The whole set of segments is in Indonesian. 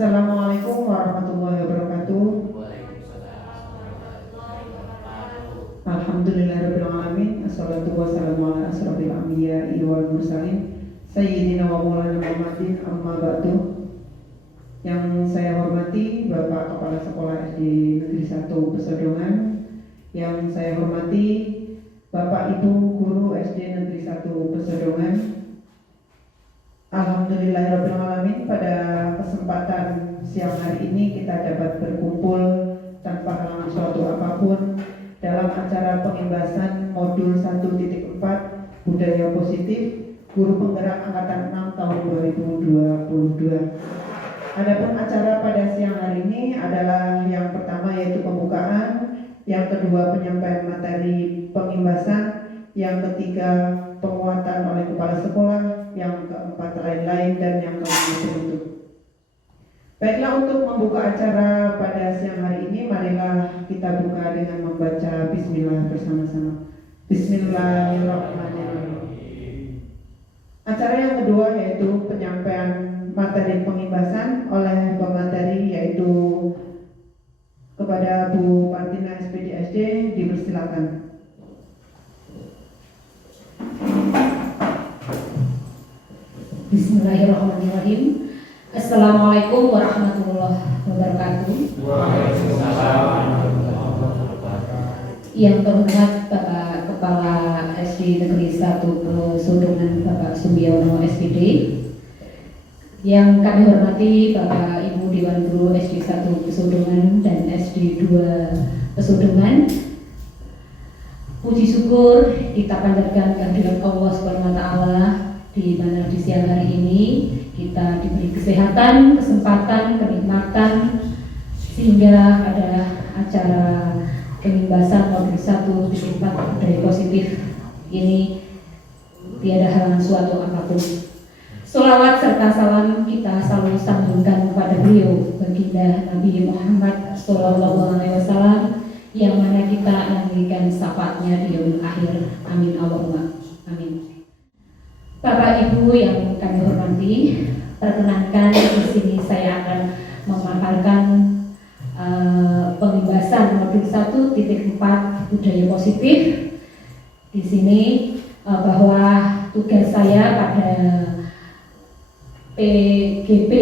Assalamualaikum warahmatullahi wabarakatuh. Alhamdulillahirabbil alamin. Assalatu wassalamu ala asrofil anbiya'i wal mursalin sayyidina wa maulana Muhammadin, amma ba'du. Yang saya hormati Bapak Kepala Sekolah SD Negeri 1 Pesodongan, yang saya hormati Bapak Ibu Guru SD Negeri 1 Pesodongan. Alhamdulillahirabbil alamin, pada kesempatan siang hari ini kita dapat berkumpul tanpa halangan suatu apapun dalam acara pengimbasan modul 1.4 budaya positif guru penggerak angkatan 6 tahun 2022. Adapun acara pada siang hari ini adalah yang pertama yaitu pembukaan, yang kedua penyampaian materi pengimbasan, yang ketiga penguatan oleh kepala sekolah, yang keempat lain-lain, dan yang kelima penutup. Baiklah, untuk membuka acara pada siang hari ini, marilah kita buka dengan membaca Bismillah bersama-sama. Bismillahirrahmanirrahim. Acara yang kedua yaitu penyampaian materi pengimbasan oleh pemateri, yaitu kepada Bu Martina SPD SD, dipersilakan. Bismillahirrahmanirrahim. Assalamualaikum warahmatullahi wabarakatuh. Yang terhormat Bapak Kepala SD Negeri 1 Pesodongan Bapak Sumbiyono SPD, yang kami hormati Bapak Ibu Dewan Guru SD 1 Pesodongan dan SD 2 Pesodongan. Puji syukur kita panjatkan kehadirat Allah Subhanahu wa taala, di mana di siang hari ini kita diberi kesehatan, kesempatan, kenikmatan, sehingga ada acara pengimbasan modul 1.4 budaya positif ini tiada halangan suatu apapun. Sholawat serta salam kita selalu sambungkan kepada beliau, baginda Nabi Muhammad SAW, yang mana kita nantikan syafaatnya di yaumil akhir. Amin Allahumma amin. Bapak Ibu yang kami hormati, perkenankan di sini saya akan memaparkan pengimbasan modul 1.4 budaya positif. Di sini bahwa tugas saya pada PGP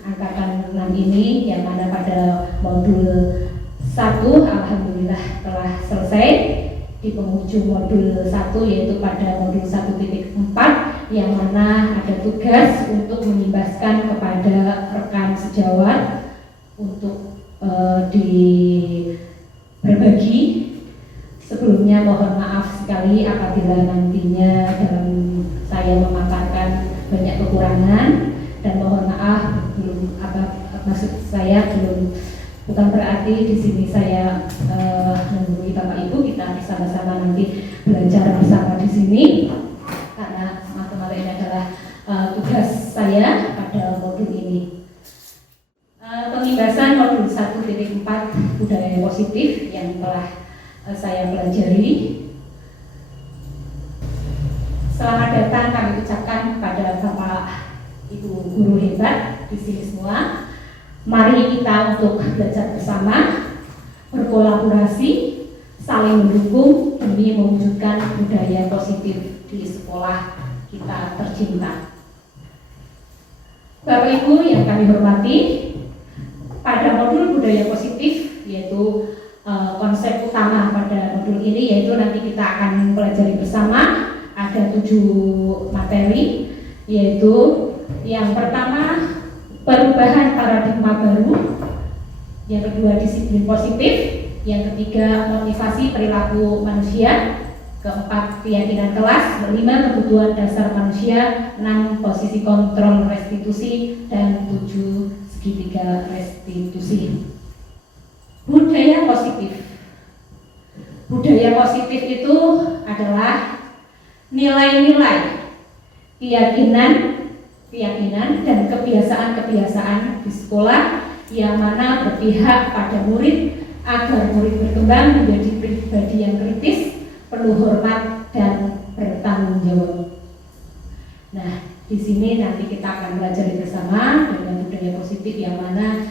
angkatan 6 ini, yang mana pada modul 1 alhamdulillah telah selesai di penghujung modul 1, yaitu pada modul 1.4, yang mana ada tugas untuk mengimbaskan kepada rekan sejawat untuk berbagi. Sebelumnya mohon maaf sekali apabila nantinya dalam saya memaparkan banyak kekurangan, dan mohon maaf maksud saya bukan berarti di sini saya menggurui Bapak Ibu. Kita bersama-sama nanti belajar bersama di sini, karena teman-teman ini adalah tugas saya pada modul ini. Pengimbasan modul 1.4 budaya positif yang telah saya pelajari. Selamat datang kami ucapkan kepada Bapak Ibu guru hebat di sini semua. Mari kita untuk belajar bersama, berkolaborasi, saling mendukung demi mewujudkan budaya positif di sekolah kita tercinta. Bapak Ibu yang kami hormati, pada modul budaya positif, yaitu konsep utama pada modul ini, yaitu nanti kita akan pelajari bersama, ada 7 materi, yaitu yang pertama perubahan paradigma baru, yang kedua disiplin positif, yang ketiga motivasi perilaku manusia, keempat keyakinan kelas, kelima kebutuhan dasar manusia, 6 posisi kontrol restitusi, dan 7 segitiga restitusi. Budaya positif. Budaya positif itu adalah nilai-nilai, keyakinan dan kebiasaan-kebiasaan di sekolah yang mana berpihak pada murid agar murid berkembang menjadi pribadi yang kritis, penuh hormat, dan bertanggung jawab. Nah, Di sini nanti kita akan belajar bersama dengan budaya positif yang mana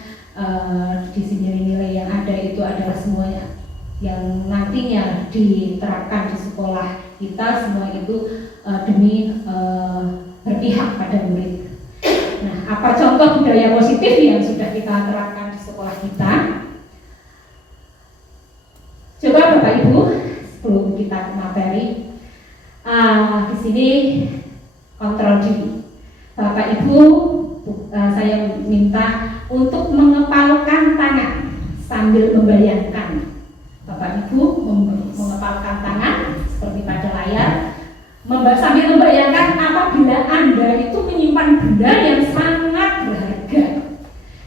di sini nilai yang ada itu adalah semuanya yang nantinya diterapkan di sekolah kita, semua itu demi berpihak pada murid. Nah, apa contoh budaya positif yang sudah kita terapkan di sekolah kita? Coba Bapak Ibu, sebelum kita ke materi, di sini kontrol diri. Bapak Ibu, saya minta untuk mengepalkan tangan sambil membayangkan. Bapak Ibu mengepalkan tangan seperti pada layar, sambil membayangkan apabila Anda itu menyimpan benda yang sangat berharga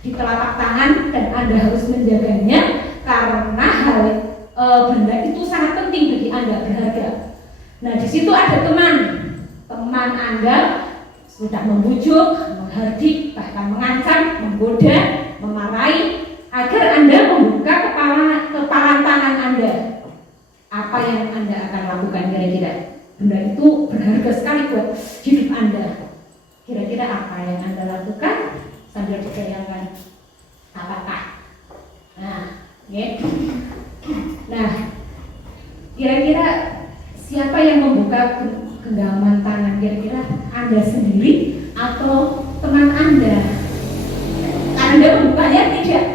di telapak tangan dan Anda harus menjaganya karena benda itu sangat penting bagi Anda, berharga. Nah, di situ ada teman Anda sudah membujuk, menghardik, bahkan mengancam, menggoda, memarahi agar Anda membuka kepalan tangan Anda. Apa yang Anda akan lakukan kira-kira? Benda itu berharga sekali buat hidup Anda. Kira-kira apa yang Anda lakukan sambil dibayangkan? Apakah? Nah, kira-kira siapa yang membuka genggaman tangan? Kira-kira Anda sendiri atau teman Anda? Anda membukanya tidak?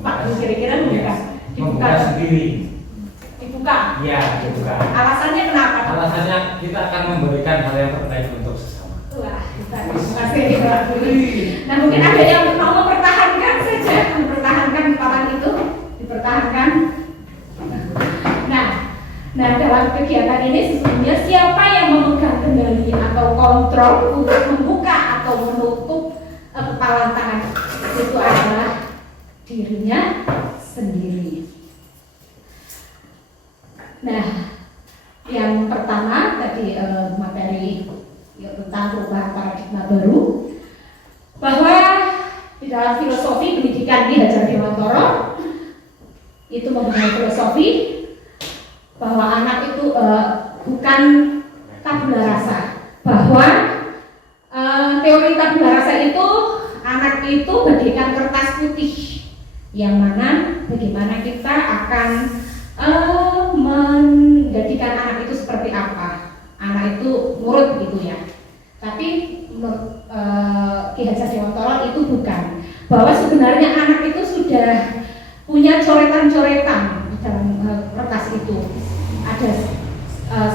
Pak, kira-kira dibuka sendiri. Dibuka? Ya, dibuka. Alasannya kenapa? Alasannya kita akan memberikan hal yang terbaik untuk sesama. Wah, terima kasih Pak. Nah, mungkin ada yang mau mempertahankan saja, mempertahankan kepalan itu, dipertahankan. Nah, dalam kegiatan ini sesungguhnya siapa yang memegang kendali atau kontrol untuk membuka atau menutup kepalan tangan itu adalah dirinya sendiri. Nah, yang pertama tadi materi tentang perubahan paradigma baru, bahwa di dalam filosofi pendidikan di Hajar Dewantara itu mempunyai filosofi bahwa anak itu bukan tabula rasa, bahwa teori tabula rasa itu anak itu bagaikan kertas putih yang mana bagaimana kita akan menjadikan anak itu seperti apa. Anak itu nurut gitu ya. Tapi menurut Ki Hajar Dewantara itu bukan, bahwa sebenarnya anak itu sudah punya coretan-coretan di dalam kertas itu. Ada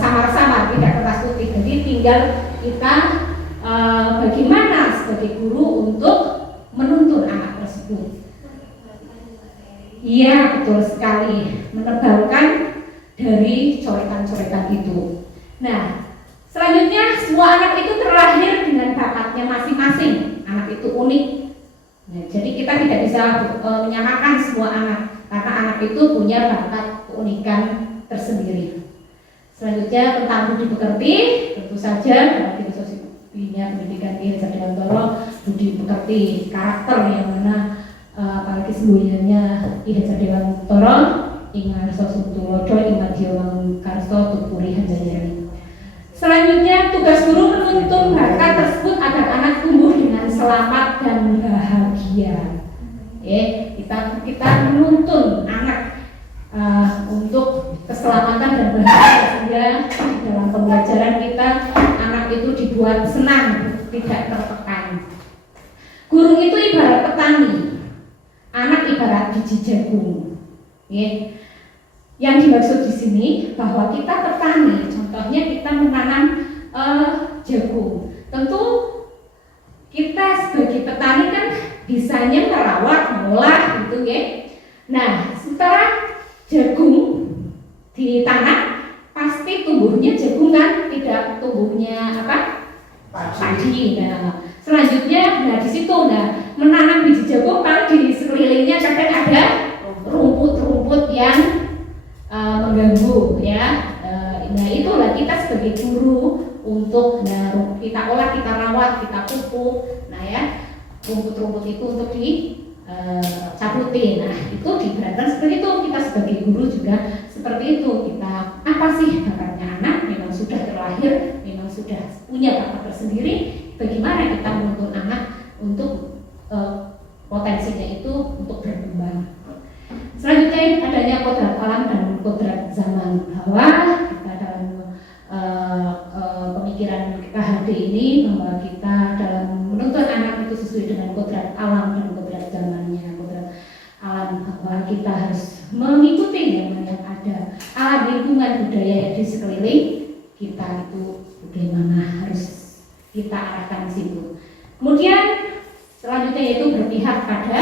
samar-samar, tidak kertas putih. Jadi tinggal kita bagaimana sebagai guru untuk menuntun anak tersebut. Iya, betul sekali, menebalkan dari coretan-coretan itu. Nah, selanjutnya semua anak itu terlahir dengan bakatnya masing-masing. Anak itu unik. Nah, jadi kita tidak bisa menyamakan semua anak, karena anak itu punya bakat keunikan tersendiri. Selanjutnya tentang budi pekerti, tentu saja dalam filosofinya pendidikan Ki Hajar Dewantara, budi pekerti, karakter yang mana apalagi sembunyiannya Ki Hajar Dewantara ingat sosuntulodo ingat jiwang karso tupuri hanjayani. Selanjutnya tugas guru menuntun bakat tersebut agar anak tumbuh dengan selamat dan bahagia. Kita menuntun anak untuk keselamatan dan bahagia, sehingga dalam pembelajaran kita anak itu dibuat senang, tidak tertekan. Guru itu ibarat petani, anak ibarat biji jagung. Yang dimaksud di sini bahwa kita petani, contohnya kita menanam jagung. Tentu kita sebagai petani kan bisanya merawat, mengolah gitu ya. Nah, setelah jagung ditanam pasti tumbuhnya jagung kan, tidak tumbuhnya padi. Nah, selanjutnya di situ menanam biji jagung, kalau di sekelilingnya kadang ada rumput-rumput yang mengganggu ya. Nah, itulah kita sebagai guru untuk kita olah, kita rawat, kita pupuk. Nah ya, rumput-rumput itu untuk dicabutin. Nah, itu diberatkan seperti itu. Kita sebagai guru juga seperti itu. Kita apa sih bakatnya anak, memang sudah terlahir, memang sudah punya bakat tersendiri, bagaimana kita menuntun anak untuk potensinya itu untuk berkembang. Selanjutnya adanya kodrat alam dan kodrat zaman, bahwa kita dalam pemikiran KHD ini bahwa kita dalam menuntun anak itu sesuai dengan kodrat alam dan kodrat zamannya. Kodrat alam bahwa kita harus mengikuti yang ada alam lingkungan budaya di sekeliling kita, itu bagaimana harus kita arahkan di situ. Kemudian selanjutnya yaitu berpihak pada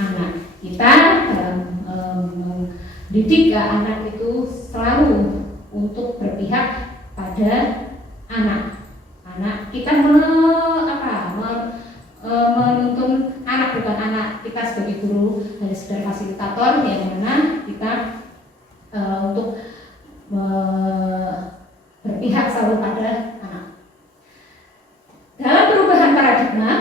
anak. Kita dalam mendidik anak itu selalu untuk berpihak pada anak. Kita menuntun anak, bukan anak kita sebagai guru hanya sekedar fasilitator, yang mana kita untuk berpihak selalu pada anak. Dalam perubahan paradigma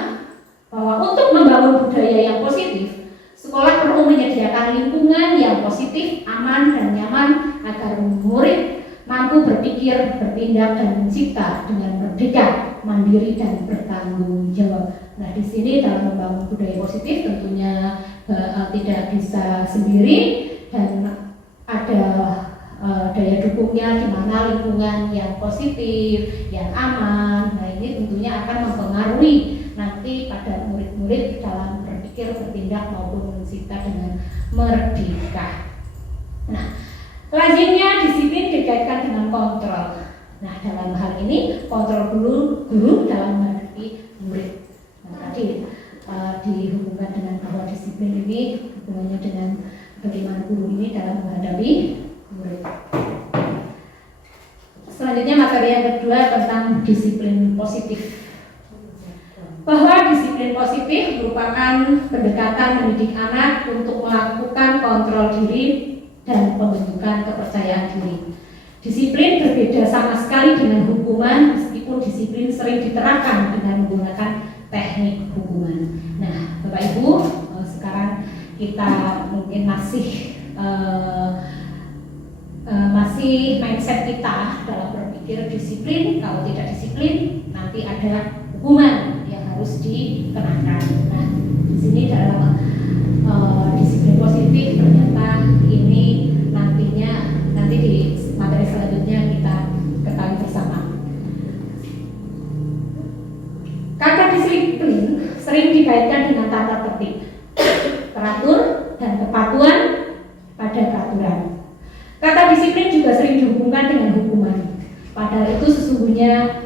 bahwa untuk membangun budaya yang positif, sekolah perlu menyediakan lingkungan yang positif, aman dan nyaman agar murid mampu berpikir, bertindak dan mencipta dengan merdeka, mandiri dan bertanggung jawab. Nah, di sini dalam membangun budaya positif tentunya tidak bisa sendiri dan ada daya dukungnya, di mana lingkungan yang positif, yang aman. Nah, ini tentunya akan mempengaruhi nanti pada murid-murid dalam berpikir, bertindak maupun mencipta dengan merdeka. Nah, lazimnya disiplin dikaitkan dengan kontrol. Nah, dalam hal ini kontrol guru dalam menghadapi murid. Nah, tadi dihubungkan dengan bahwa disiplin ini hubungannya dengan bagaimana guru ini dalam menghadapi murid. Selanjutnya materi yang kedua tentang disiplin positif. Bahwa disiplin positif merupakan pendekatan mendidik anak untuk melakukan kontrol diri dan pembentukan kepercayaan diri. Disiplin berbeda sama sekali dengan hukuman, meskipun disiplin sering diterapkan dengan menggunakan teknik hukuman. Nah, Bapak Ibu, sekarang kita mungkin masih mindset kita dalam berpikir disiplin. Kalau tidak disiplin, nanti ada hukuman yang harus dikenakan. Nah, di sini dalam disiplin positif ternyata ini nanti di materi selanjutnya kita ketahui bersama. Kata disiplin sering dikaitkan dengan tata tertib, teratur dan kepatuhan pada peraturan. Kata disiplin juga sering dihubungkan dengan hukuman. Padahal itu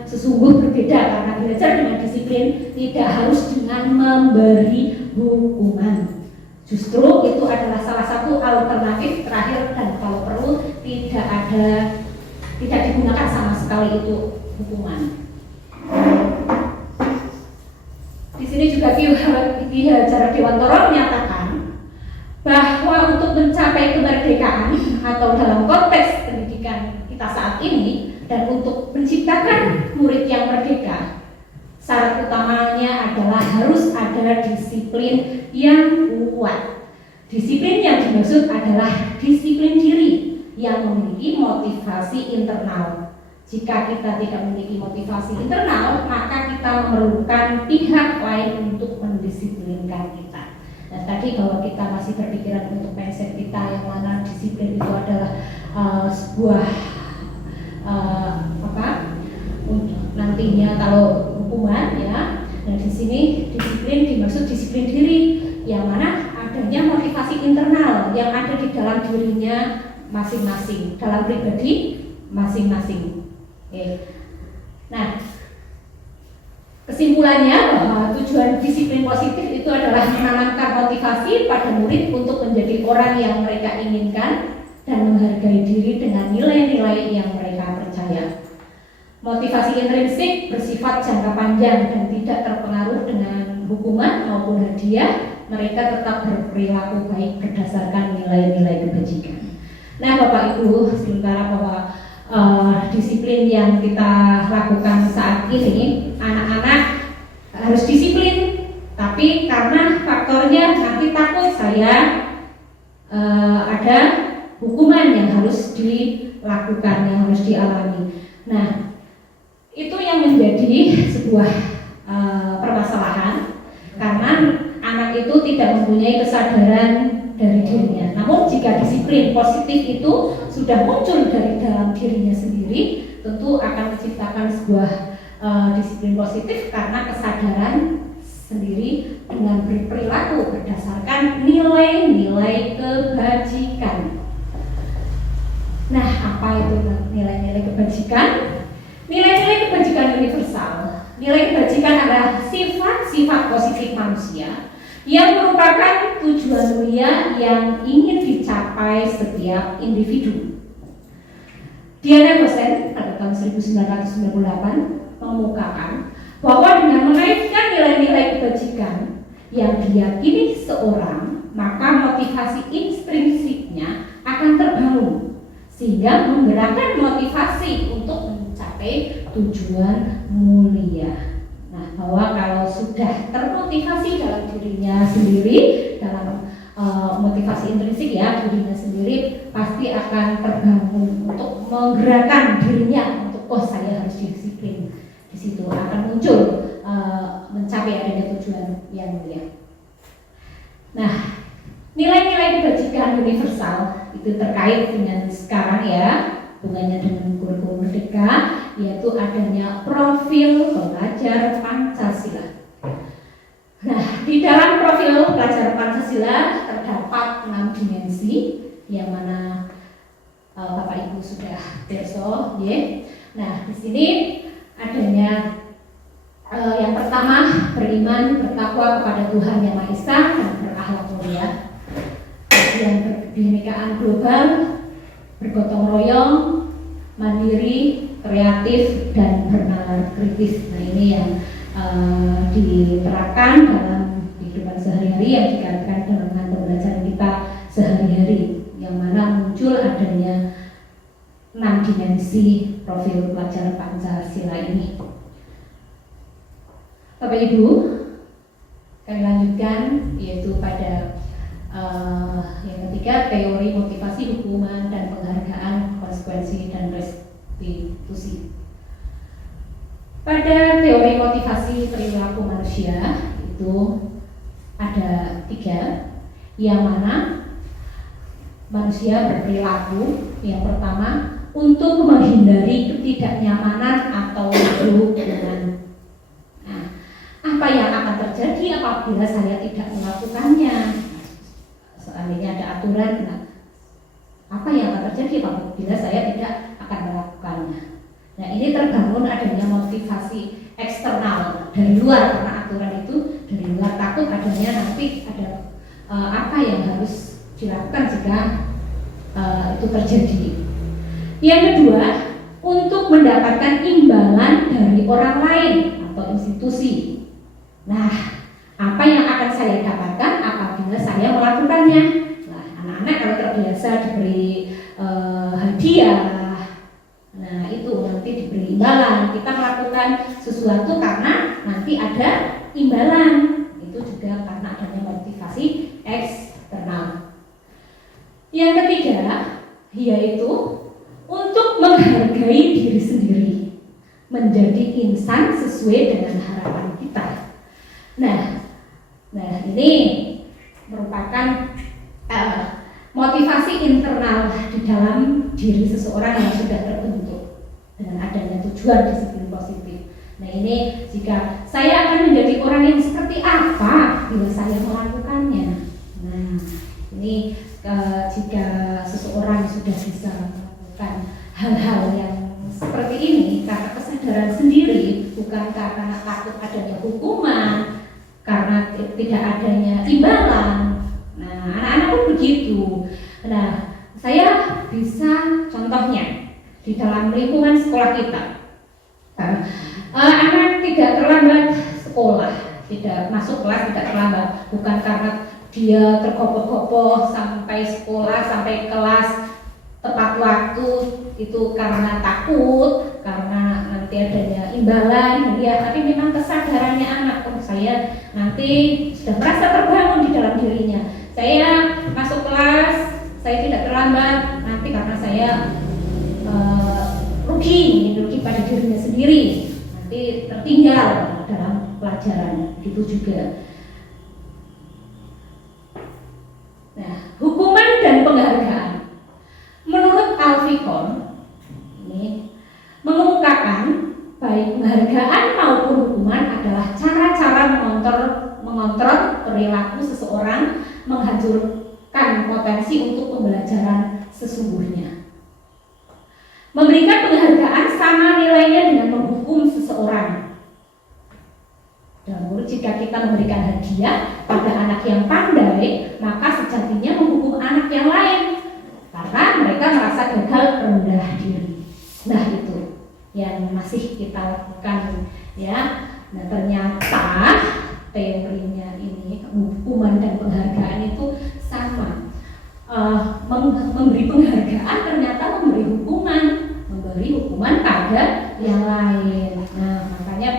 sesungguh berbeda, karena belajar dengan disiplin tidak harus dengan memberi hukuman. Justru itu adalah salah satu alternatif terakhir, dan kalau perlu tidak digunakan sama sekali itu hukuman. Di sini juga Ki Hajar Dewantara menyatakan bahwa untuk mencapai kemerdekaan atau dalam konteks pendidikan kita saat ini dan untuk menciptakan murid yang merdeka, syarat utamanya adalah harus ada disiplin yang kuat. Disiplin yang dimaksud adalah disiplin diri yang memiliki motivasi internal. Jika kita tidak memiliki motivasi internal, maka kita memerlukan pihak lain untuk mendisiplinkan kita. Nah, tadi bahwa kita masih berpikiran untuk mindset kita yang mana disiplin itu adalah sebuah nantinya kalau hukuman, ya. Nah, di sini disiplin dimaksud disiplin diri yang mana adanya motivasi internal yang ada di dalam dirinya masing-masing, dalam pribadi masing-masing. Nah, kesimpulannya bahwa tujuan disiplin positif itu adalah menanamkan motivasi pada murid untuk menjadi orang yang mereka inginkan dan menghargai diri dengan nilai-nilai yang mereka percaya. Motivasi intrinsik bersifat jangka panjang dan tidak terpengaruh dengan hukuman maupun hadiah. Mereka tetap berperilaku baik berdasarkan nilai-nilai kebajikan. Nah, Bapak Ibu, sementara bahwa disiplin yang kita lakukan saat ini, anak-anak harus disiplin, tapi karena faktornya nanti takut saya ada hukuman yang harus dilakukan, yang harus dialami. Nah, itu yang menjadi sebuah permasalahan, karena anak itu tidak mempunyai kesadaran dari dirinya. Namun jika disiplin positif itu sudah muncul dari dalam dirinya sendiri, tentu akan menciptakan sebuah disiplin positif karena kesadaran sendiri dengan berperilaku berdasarkan nilai-nilai kebajikan. Nah, apa itu nilai-nilai kebajikan? Nilai-nilai kebajikan universal. Nilai kebajikan adalah sifat-sifat positif manusia yang merupakan tujuan mulia yang ingin dicapai setiap individu. Diana Gosen pada tahun 1998 mengemukakan bahwa dengan menaikkan nilai-nilai kebajikan yang diyakini seorang, maka motivasi intrinsiknya akan terbangun sehingga menggerakkan motivasi untuk mencapai tujuan mulia. Nah, bahwa kalau sudah termotivasi dalam dirinya sendiri, dalam motivasi intrinsik ya dirinya sendiri, pasti akan terbangun untuk menggerakkan dirinya untuk saya harus disiplin. Di situ akan muncul mencapai adanya tujuan yang mulia. Nah, nilai-nilai kebajikan universal itu terkait dengan sekarang ya, hubungannya dengan kurikulum merdeka, yaitu adanya profil pelajar Pancasila. Nah, di dalam profil pelajar Pancasila terdapat 6 dimensi yang mana Bapak Ibu sudah perso, ya. Nah, di sini adanya yang pertama, beriman bertakwa kepada Tuhan Yang Maha Esa dan berakhlak mulia. Yang kebinekaan global, bergotong royong, mandiri, kreatif, dan bernalar kritis. Nah, ini yang diterapkan dalam kehidupan sehari-hari yang dikaitkan dengan pembelajaran kita sehari-hari, yang mana muncul adanya 6 dimensi profil pelajar Pancasila ini. Bapak Ibu, kami lanjutkan yaitu pada yang ketiga, teori motivasi, hukuman, dan penghargaan, konsekuensi, dan restitusi. Pada teori motivasi perilaku manusia itu ada 3, yang mana manusia berperilaku yang pertama untuk menghindari ketidaknyamanan atau hubungan. Nah, apa yang akan terjadi apabila saya tidak melakukannya? Seandainya ada aturan, nah, apa yang akan terjadi apabila saya tidak akan melakukannya? Nah, ini terbangun adanya motivasi eksternal dari luar, karena aturan itu dari luar, takut adanya nanti ada apa yang harus dilakukan jika itu terjadi. Yang kedua, untuk mendapatkan imbalan dari orang lain atau institusi. Nah, apa yang akan saya dapatkan apabila saya melakukannya? Nah, anak-anak kalau terbiasa diberi hadiah, nah itu nanti diberi imbalan. Kita melakukan sesuatu karena nanti ada imbalan. Itu juga karena adanya motivasi eksternal. Yang ketiga, yaitu untuk menghargai diri sendiri, menjadi insan sesuai dengan harapan kita. Nah ini merupakan motivasi internal di dalam diri seseorang yang sudah terbentuk dengan adanya tujuan disiplin positif. Nah, ini jika saya akan menjadi orang yang seperti apa bila saya melakukannya. Nah, ini jika seseorang sudah bisa melakukan hal-hal yang seperti ini karena kesadaran sendiri, bukan karena takut adanya hukuman, karena tidak adanya imbalan. Nah, anak-anak pun begitu. Nah, saya bisa contohnya di dalam lingkungan sekolah kita. Anak tidak terlambat sekolah, tidak masuk kelas tidak terlambat, bukan karena dia tergopoh-gopoh sampai sekolah, sampai kelas tepat waktu, itu karena takut, karena nanti adanya imbalan, ya, tapi memang kesadarannya anak, saya nanti sudah merasa terbangun di dalam dirinya. Saya masuk kelas, saya tidak terlambat, nanti karena saya rugi pada dirinya sendiri. nanti tertinggal dalam pelajaran, gitu juga. Nah, hukuman dan penghargaan. Menurut Alfikon ini mengungkapkan baik penghargaan maupun hukuman adalah cara-cara mengontrol perilaku seseorang, menghancurkan potensi untuk pembelajaran sesungguhnya. Memberikan penghargaan sama nilainya dengan menghukum seseorang. Dan jika kita memberikan hadiah pada anak yang pandai, maka sejatinya menghukum anak yang lain karena mereka merasa gagal rendah diri. Nah, itu yang masih kita lakukan, ya. Nah, ternyata teorinya ini hukuman dan penghargaan itu sama. Memberi penghargaan ternyata memberi hukuman pada yang lain. Nah, makanya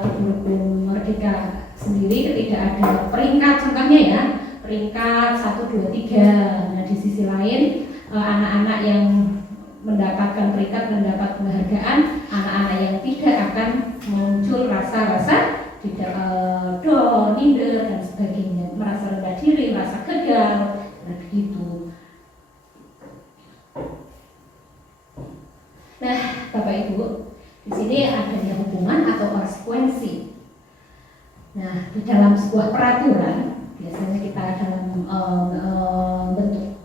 di kurikulum Merdeka sendiri ketika ada peringkat, contohnya ya, peringkat 1, 2, 3. Nah, di sisi lain anak-anak yang mendapatkan peringkat, mendapat penghargaan, anak-anak yang tidak akan muncul rasa-rasa tidak minder dan sebagainya, merasa rendah diri, merasa gagal, nah begitu. Nah, Bapak Ibu, di sini adanya hukuman atau konsekuensi. Nah, di dalam sebuah peraturan, biasanya kita dalam bentuk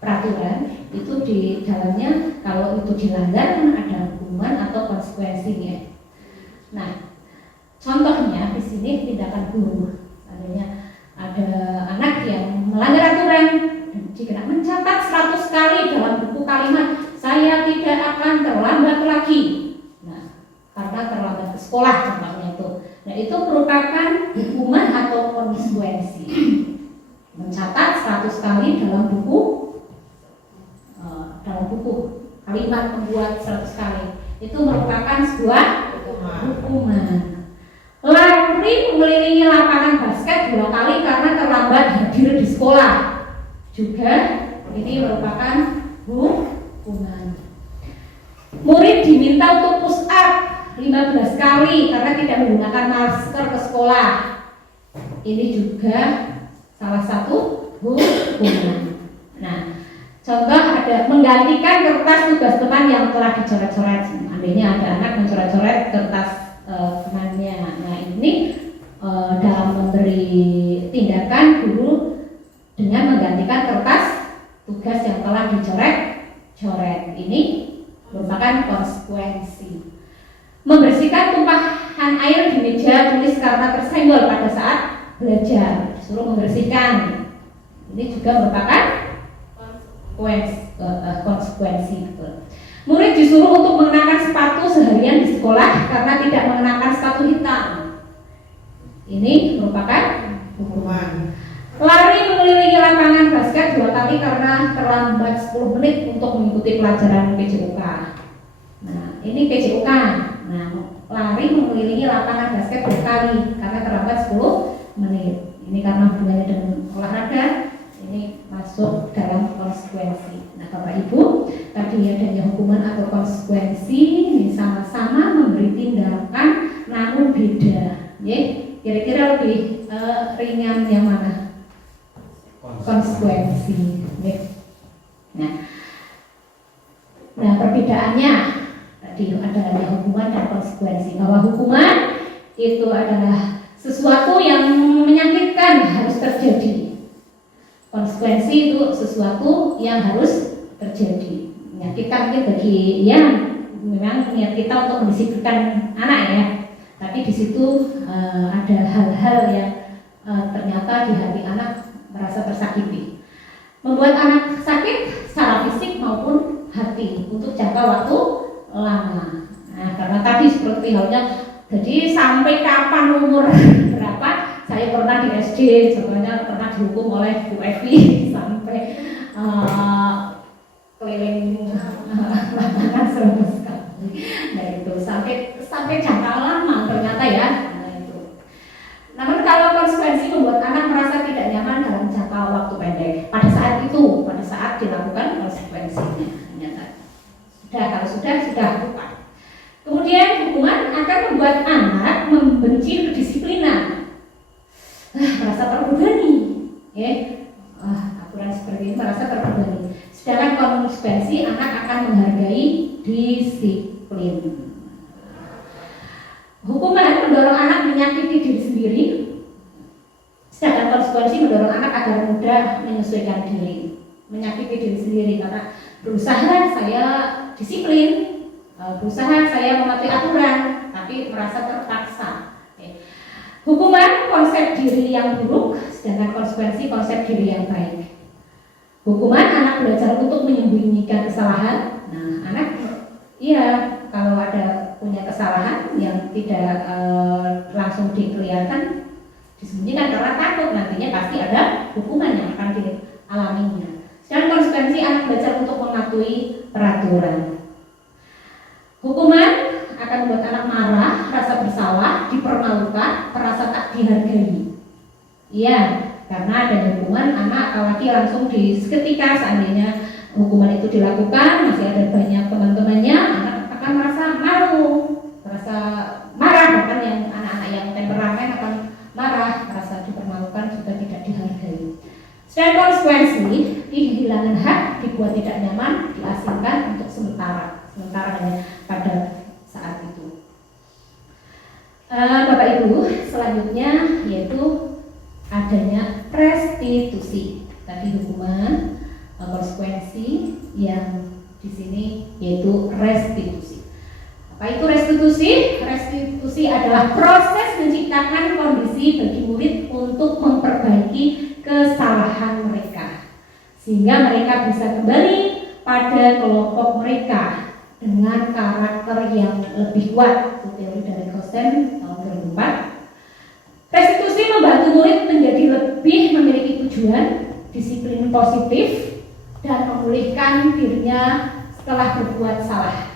peraturan itu di dalamnya kalau itu dilanggar kan ada hukuman atau konsekuensinya. Nah, contohnya di sini tindakan guru. Adanya ada anak yang melanggar aturan dan jika mencatat 100 kali dalam buku kalimat saya tidak akan terlambat lagi. Nah, karena terlambat ke sekolah contohnya itu. Nah, itu merupakan hukuman atau konsekuensi. Mencatat 100 kali dalam buku kalimat membuat 100 kali itu merupakan sebuah hukuman. Lari mengelilingi lapangan basket 2 kali karena terlambat hadir di sekolah juga ini merupakan hukuman. Murid diminta untuk push up 15 kali karena tidak menggunakan masker ke sekolah. Ini juga salah satu hukuman. Nah, contoh ada menggantikan kertas tugas teman yang telah dicoret-coret. Andainya ada anak mencoret-coret kertas temannya. Nah, ini dalam memberi tindakan guru dengan menggantikan kertas tugas yang telah dicoret-coret. Ini merupakan konsekuensi. Membersihkan tumpahan air di meja tulis karena tersenggol pada saat belajar. Suruh membersihkan. Ini juga merupakan konsekuensi. Murid disuruh untuk mengenakan sepatu seharian di sekolah karena tidak mengenakan sepatu hitam. Ini merupakan hukuman. Lari mengelilingi lapangan basket 2 kali karena terlambat 10 menit untuk mengikuti pelajaran PJOK. Nah, ini PJOK. Nah, lari mengelilingi lapangan basket 2 kali karena terlambat 10 menit. Ini karena hubungannya dengan olahraga. Ini masuk dalam konsekuensi. Nah, Bapak Ibu, tadi adanya hukuman atau konsekuensi ini sama-sama memberi tindakan namun beda. Kira-kira lebih ringan yang mana? Konsekuensi. Nah, perbedaannya tadi adanya hukuman dan konsekuensi. Bahwa hukuman itu adalah sesuatu yang menyakitkan harus terjadi. Konsekuensi itu sesuatu yang harus terjadi. Menyakitkan mungkin bagi yang memang niat kita untuk mendisiplinkan anak ya. Tapi di situ ada hal-hal yang ternyata di hati anak merasa tersakiti. Membuat anak sakit secara fisik maupun hati untuk jangka waktu lama. Nah, karena tadi seperti halnya, jadi sampai kapan umur berapa? Saya pernah di SD, contohnya pernah dihukum oleh Bu Evi sampai keliling lapangan 100 kali. Nah, itu sampai jangka lama ternyata ya. Nah, itu. Namun kalau konsekuensi membuat anak merasa tidak nyaman dalam jangka waktu pendek, pada saat dilakukan konsekuensinya. Kalau sudah lupa. Kemudian hukuman akan membuat membenci kedisiplinan, merasa terbebani, ya, aturan seperti ini merasa terbebani. Sedangkan konsekuensi anak akan menghargai disiplin. Hukuman mendorong anak menyakiti diri sendiri, sedangkan konsekuensi mendorong anak agar mudah menyesuaikan diri, menyakiti diri sendiri karena berusaha saya disiplin, berusaha saya mematuhi aturan, tapi merasa terpaksa. Hukuman konsep diri yang buruk, sedangkan konsekuensi konsep diri yang baik. Hukuman anak belajar untuk menyembunyikan kesalahan. Nah, anak kalau ada punya kesalahan yang tidak langsung dikelihatan, disembunyikan karena takut nantinya pasti ada hukuman yang akan dialaminya. Dan konsekuensi anak belajar untuk mematuhi peraturan. Hukuman akan membuat anak marah, rasa bersalah, dipermalukan, merasa tak dihargai. Iya, karena adanya hukuman anak apalagi langsung ketika seandainya hukuman itu dilakukan masih ada banyak teman-temannya, anak akan merasa malu, merasa marah, bahkan yang anak-anak yang temperamen akan marah, merasa dipermalukan, juga tidak dihargai. Dan konsekuensi kehilangan hak, dibuat tidak nyaman, diasingkan untuk sementara hanya pada saat itu. Bapak Ibu, selanjutnya yaitu adanya restitusi. Tadi hukuman, konsekuensi, yang di sini yaitu restitusi. Apa itu restitusi? Restitusi adalah proses menciptakan kondisi bagi murid untuk memperbaiki kesalahan mereka, sehingga mereka bisa kembali pada kelompok mereka dengan karakter yang lebih kuat. Itu teori dari Gosen tahun 2004. Restitusi membantu murid menjadi lebih memiliki tujuan, disiplin positif, dan memulihkan dirinya setelah berbuat salah.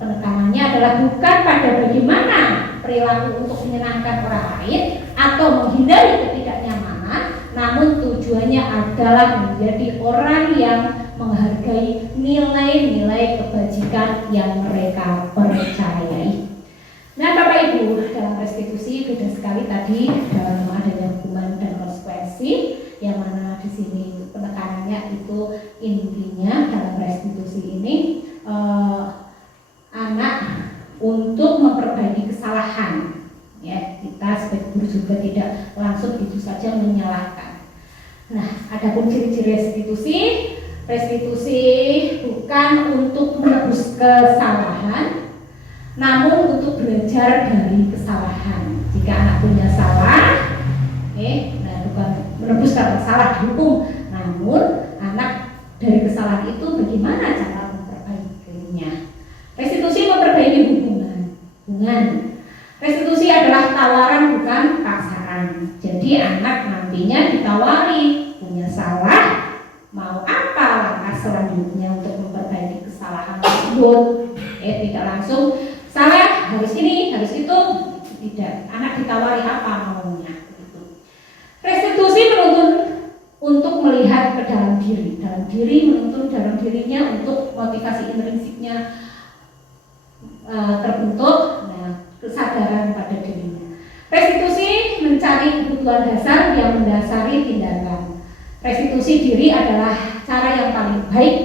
Penekanannya adalah bukan pada bagaimana perilaku untuk menyenangkan orang lain atau menghindari ketidaknyamanan, namun tujuannya adalah menjadi orang yang menghargai nilai-nilai kebajikan yang mereka percayai. Nah, Bapak Ibu, dalam restitusi beda sekali tadi dalam adanya hukuman dan konsekuensi, yang mana di sini penekanannya itu intinya dalam restitusi ini anak untuk memperbaiki kesalahan. Ya, kita sebagai guru juga tidak langsung itu saja menyalahkan. Nah, adapun ciri-ciri restitusi bukan untuk menebus kesalahan, namun untuk belajar dari kesalahan. Jika anak punya salah, bukan menebus karena salah dihukum, namun anak dari kesalahan itu bagaimana cara memperbaikinya. Restitusi memperbaiki hubungan. Restitusi adalah tawaran bukan paksaan. Jadi anak nantinya ditawari, punya salah, mau apa langkah selanjutnya untuk memperbaiki kesalahan tersebut. Tidak langsung salah, harus ini, harus itu. Tidak, anak ditawari apa maunya. Restitusi menuntun untuk melihat ke dalam diri, menuntun dalam dirinya untuk motivasi intrinsiknya terbentuk, kesadaran pada dirinya. Restitusi mencari kebutuhan dasar yang mendasari tindakan. Restitusi diri adalah cara yang paling baik.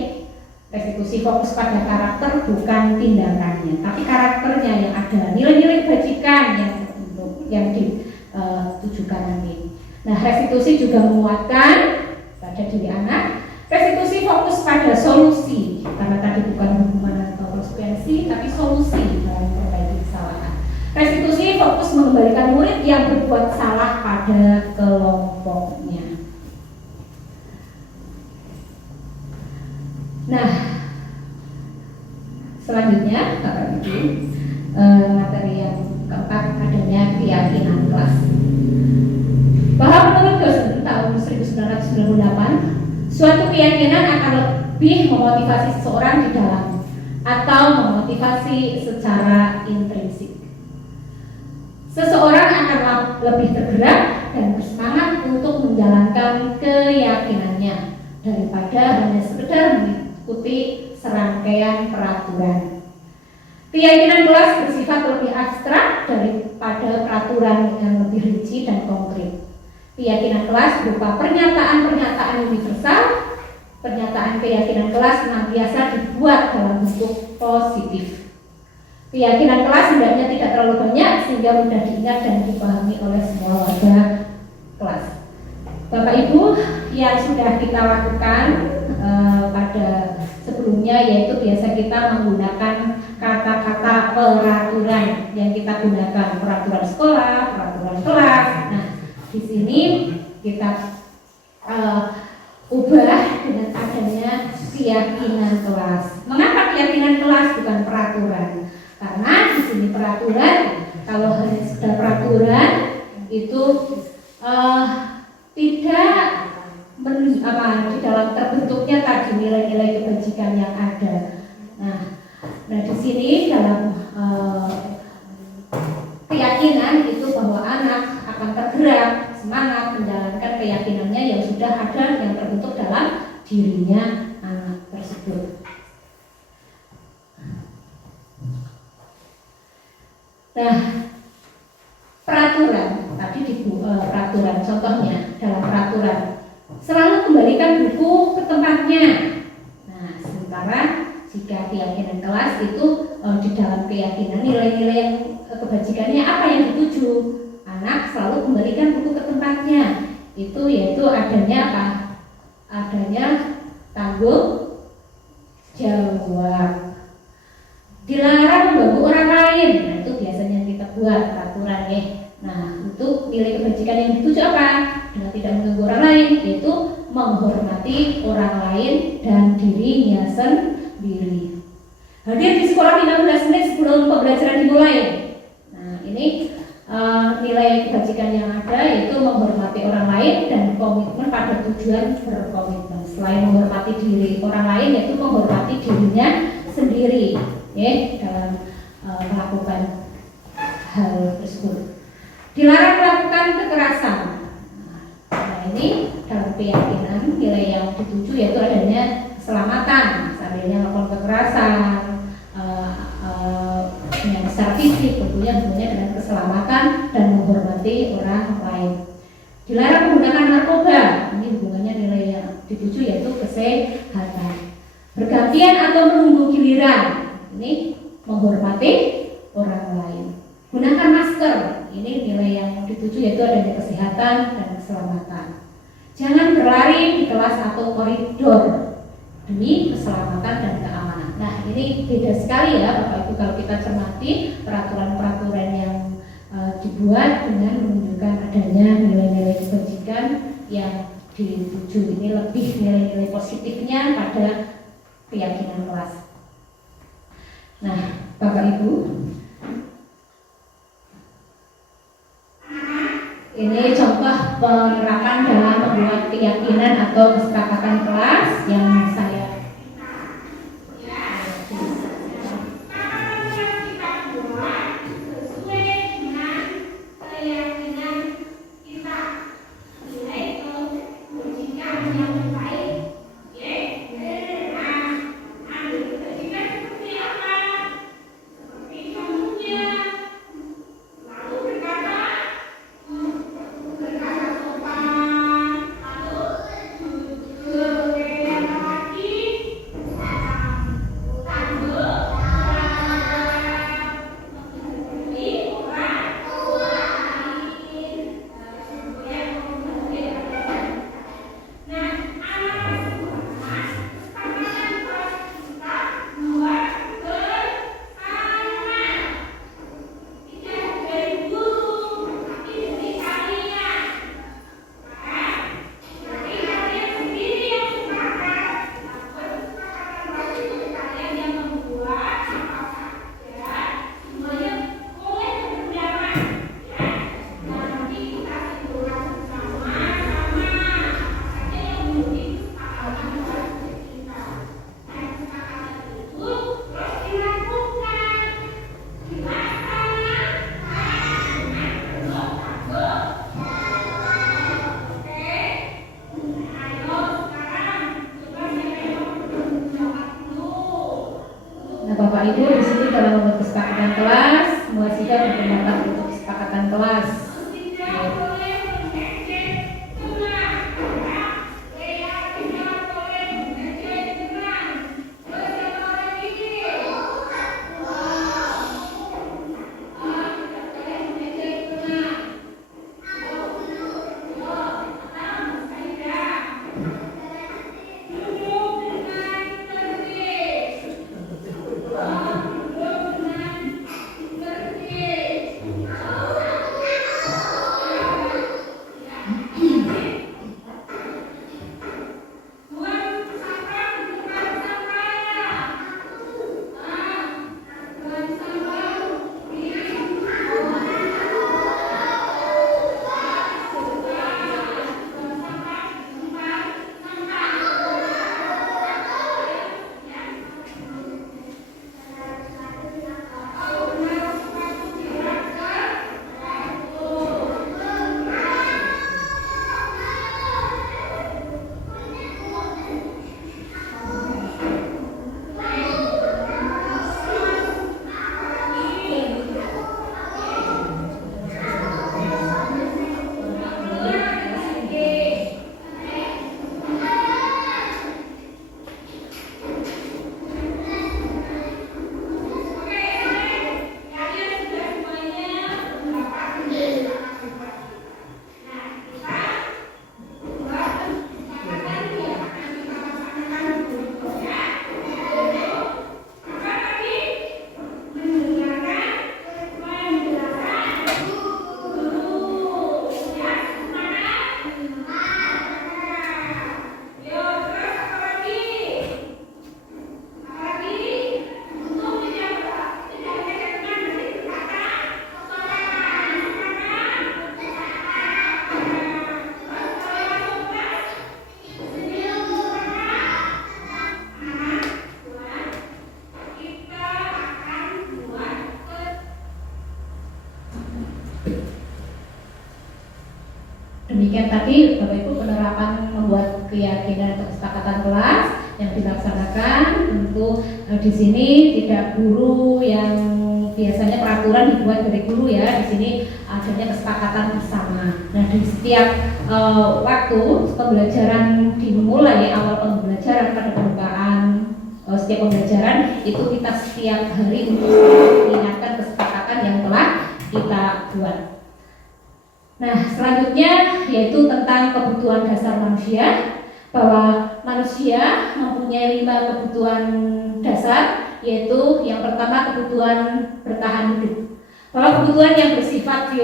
Restitusi fokus pada karakter bukan tindakannya, tapi karakternya yang ada, nilai-nilai kebajikan yang terbentuk, yang ditujukan nanti. Nah, restitusi juga menguatkan pada diri anak. Restitusi fokus pada solusi, karena tadi bukan hukuman atau konsekuensi, tapi solusi dalam memperbaiki kesalahan. Restitusi fokus mengembalikan murid yang berbuat salah pada kelompoknya. Nah, selanjutnya Bapak Ibu, materi yang keempat adanya keyakinan kelas. Bahwa menurut dosen tahun 1998, suatu keyakinan akan lebih memotivasi seseorang di dalam atau memotivasi secara intrinsik. Seseorang akan lebih tergerak dan bersemangat untuk menjalankan keyakinannya daripada hanya sekedar mengikuti serangkaian peraturan. Keyakinan kelas bersifat lebih abstrak daripada peraturan yang lebih rinci dan konkret. Keyakinan kelas berupa pernyataan-pernyataan universal. Pernyataan keyakinan kelas senantiasa dibuat dalam bentuk positif. Keyakinan kelas hendaknya tidak terlalu banyak sehingga mudah diingat dan dipahami oleh semua warga kelas. Bapak Ibu, yang sudah kita lakukan pada sebelumnya, yaitu biasa kita menggunakan kata-kata peraturan yang kita gunakan, peraturan sekolah, peraturan kelas. Nah, di sini kita ubah dengan adanya keyakinan kelas. Mengapa keyakinan kelas bukan peraturan? Karena di sini peraturan, kalau hanya sudah peraturan itu tidak di dalam terbentuknya tadi nilai-nilai kebajikan yang ada. Nah di sini dalam keyakinan itu bahwa anak akan tergerak, semangat menjalankan keyakinannya yang sudah ada, yang terbentuk dalam dirinya anak tersebut. Nah, peraturan tadi di peraturan, contohnya dalam peraturan selalu kembalikan buku ke tempatnya. Nah, sementara jika keyakinan kelas itu di dalam keyakinan nilai-nilai yang kebajikannya apa yang dituju, anak selalu kembalikan buku ke tempatnya. Itu yaitu adanya apa? Adanya tanggung jawab. Dilarang mengganggu orang lain. Nah, itu biasanya kita buat peraturan ya. Nah, untuk nilai kebajikan yang dituju apa? Dengan tidak mengganggu orang lain, yaitu menghormati orang lain dan dirinya sendiri. Hadir di sekolah 15 menit sebelum pembelajaran dimulai. Nah, ini nilai kebajikan yang ada yaitu menghormati orang lain dan komitmen pada tujuan berkomitmen. Selain menghormati diri orang lain, yaitu menghormati dirinya sendiri ya, dalam melakukan hal tersebut. Dilarang melakukan kekerasan. Nah, ini dalam keyakinan nilai yang dituju yaitu adanya keselamatan. Seandainya melakukan kekerasan dengan secara fisik, tentunya dengan keselamatan dan menghormati orang lain. Dilarang menggunakan narkoba. Ini hubungannya nilai yang dituju yaitu kesehatan. Bergantian atau menunggu giliran. Ini menghormati orang lain. Gunakan masker. Ini nilai yang dituju yaitu adanya kesehatan dan keselamatan. Jangan berlari di kelas atau koridor demi keselamatan dan keamanan. Nah, ini beda sekali ya Bapak Ibu kalau kita cermati peraturan-peraturan yang dibuat dengan menunjukkan adanya nilai-nilai kebajikan yang dituju. Ini lebih nilai-nilai positifnya pada keyakinan kelas. Nah, Bapak Ibu, ini contoh penerapan dalam membuat keyakinan atau kesepakatan kelas yang saya berpendapat untuk kesepakatan kelas. Demikian tadi Bapak Ibu penerapan membuat keyakinan atau kesepakatan kelas yang dilaksanakan. Tentu di sini tidak guru yang biasanya peraturan dibuat dari guru ya. Di sini adanya kesepakatan bersama. Nah di setiap waktu pembelajaran dimulai, awal pembelajaran pada pembukaan setiap pembelajaran itu kita setiap hari untuk mengingatkan kesepakatan yang telah kita buat. Nah, selanjutnya yaitu tentang kebutuhan dasar manusia, bahwa manusia mempunyai 5 kebutuhan dasar, yaitu yang pertama kebutuhan bertahan hidup. Bahwa kebutuhan yang bersifat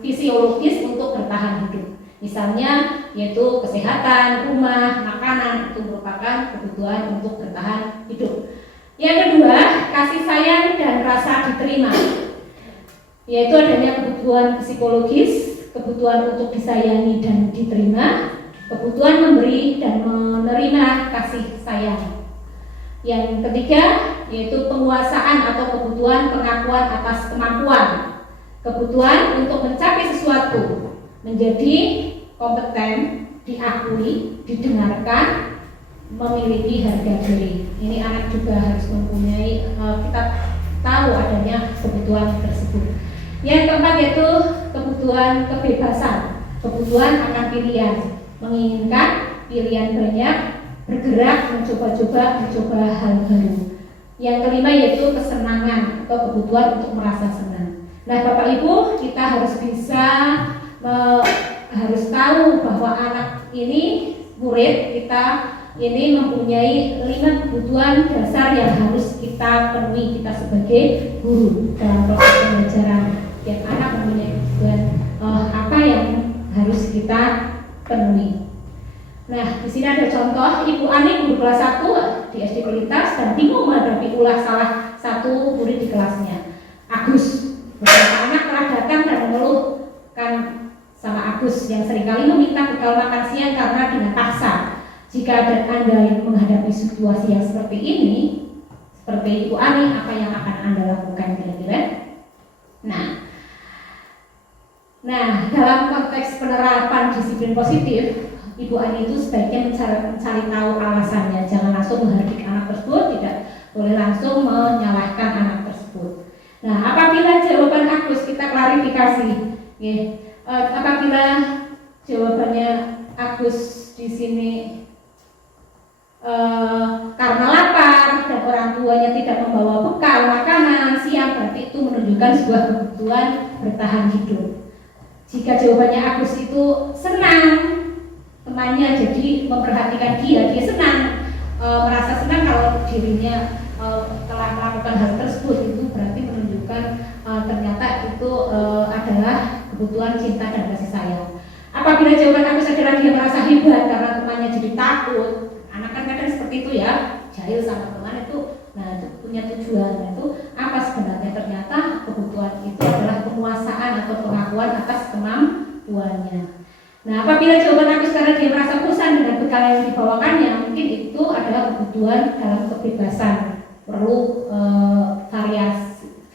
fisiologis untuk bertahan hidup. Misalnya yaitu kesehatan, rumah, makanan, itu merupakan kebutuhan untuk bertahan hidup. Yang kedua, kasih sayang dan rasa diterima, yaitu adanya kebutuhan psikologis, kebutuhan untuk disayangi dan diterima, kebutuhan memberi dan menerima kasih sayang. Yang ketiga yaitu penguasaan atau kebutuhan pengakuan atas kemampuan, kebutuhan untuk mencapai sesuatu, menjadi kompeten, diakui, didengarkan, memiliki harga diri. Ini anak juga harus mempunyai, kita tahu adanya kebutuhan tersebut. Yang keempat yaitu kebutuhan kebebasan, kebutuhan akan pilihan, menginginkan pilihan banyak, bergerak, mencoba hal baru. Yang kelima yaitu kesenangan atau kebutuhan untuk merasa senang. Nah Bapak Ibu, kita harus bisa harus tahu bahwa anak ini, murid kita ini mempunyai 5 kebutuhan dasar yang harus kita penuhi, kita sebagai guru dalam proses pembelajaran. Yang anak mempunyai kebutuhan apa yang harus kita penuhi. Nah, di sini ada contoh Ibu Ani, guru kelas 1 di SD Pelitas, dan bingung menghadapi ulah salah satu murid di kelasnya. Agus, beberapa anak telah datang dan mengeluhkan sama Agus yang seringkali meminta bekal makan siang karena dengan paksa. Jika Anda yang menghadapi situasi yang seperti ini, seperti Ibu Ani, apa yang akan Anda lakukan kira-kira? Nah, dalam konteks penerapan disiplin positif, Ibu Ani itu sebaiknya mencari tahu alasannya. Jangan langsung menghardik anak tersebut, tidak boleh langsung menyalahkan anak tersebut. Nah, apabila jawaban Agus kita klarifikasi, ya, apabila jawabannya Agus di sini karena lapar dan orang tuanya tidak membawa bekal makanan siang, berarti itu menunjukkan sebuah kebutuhan bertahan hidup. Jika jawabannya Agus itu senang, temannya jadi memperhatikan dia senang, merasa senang kalau dirinya telah melakukan hal tersebut, itu berarti menunjukkan ternyata itu adalah kebutuhan cinta dan kasih sayang. Apabila jawaban Agus adalah dia merasa hebat karena temannya jadi takut, anak kan kadang seperti itu ya, jahil sama teman itu, nah itu punya tujuan. Nah, itu apa sebenarnya? Ternyata kebutuhan itu adalah penguasaan atau pengakuan atas kemampuannya. Nah, apabila jawaban Agus karena dia merasa bosan dengan bekal yang dibawakannya, mungkin itu adalah kebutuhan dalam kebebasan, perlu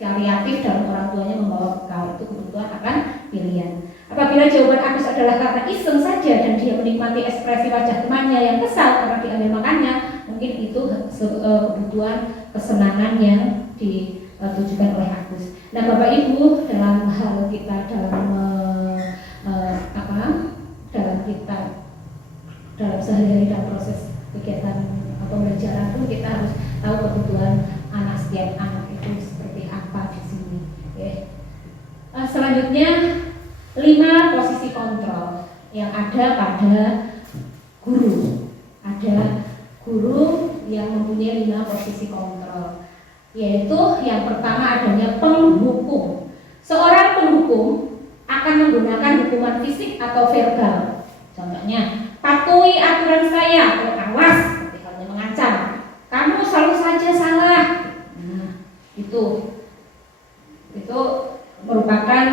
variatif dalam orang tuanya membawa bekal, itu kebutuhan akan pilihan. Apabila jawaban Agus adalah karena iseng saja dan dia menikmati ekspresi wajah temannya yang kesal karena diambil makannya, mungkin itu kebutuhan kesenangan yang ditujukan oleh Agus. Nah, Bapak Ibu, dalam hal kita dalam sehari-hari dalam proses kegiatan pembelajaran pun kita harus tahu kebutuhan anak, setiap anak itu seperti apa di sini. Selanjutnya 5 posisi kontrol yang ada pada guru. Ada guru yang mempunyai 5 posisi kontrol, yaitu yang pertama adanya penghukum. Seorang penghukum akan menggunakan hukuman fisik atau verbal. Contohnya, patuhi aturan saya, atau awas, seperti halnya mengancam, kamu selalu saja salah. Nah, itu merupakan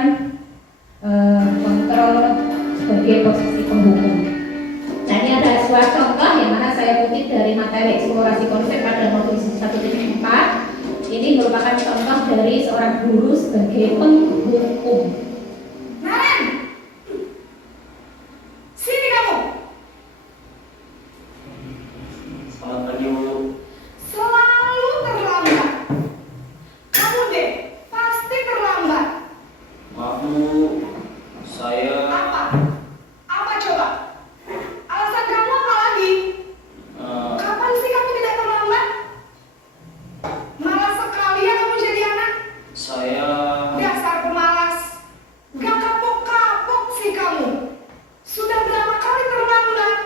kontrol sebagai posisi penghukum. Nah, ini ada sebuah contoh yang mana saya kutip dari materi eksplorasi konsep pada modul 1.4. Ini merupakan contoh dari seorang guru sebagai penghukum. Naren, sini kamu. Selamat pagi, Bu. Selalu terlambat. Kamu deh, pasti terlambat. Maaf, Bu. Saya Apa? Apa coba? Alasan kamu apa lagi? Kapan sih kamu tidak terlambat? Malas sekali ya kamu jadi anak. saya Dasar pemalas. Gak kapok-kapok sih kamu. Sudah berapa kali terlambat?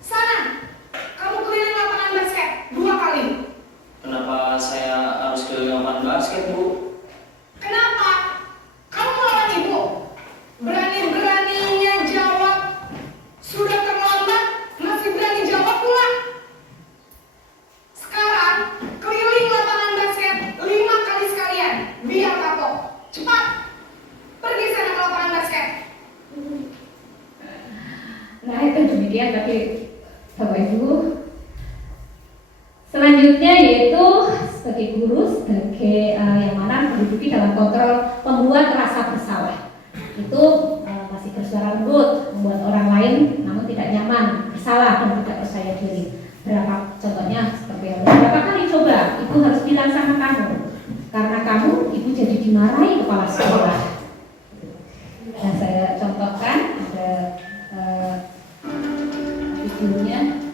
Sana, kamu keliling lapangan basket 2 kali. kenapa saya harus ke lapangan basket, Bu? Kenapa? Kamu melawan ibu? Berani-beraninya jawab. Sudah terlambat, masih berani jawab pula. Sekarang, keliling lapangan basket 5 kali sekalian. Biar kapok. Cepat. Pergi sana ke lapangan basket. Nah, itu demikian tadi Bapak Ibu. Selanjutnya yaitu sebagai guru, sebagai yang mana menduduki dalam kontrol pembuat rasa bersalah. Itu masih bersuara lembut, membuat orang lain namun tidak nyaman, bersalah dan tidak percaya diri. Berapa contohnya seperti yang berapa kali coba ibu harus bilang sama kamu, karena kamu ibu jadi dimarahi kepala sekolah. Nah, saya contohkan ada videonya.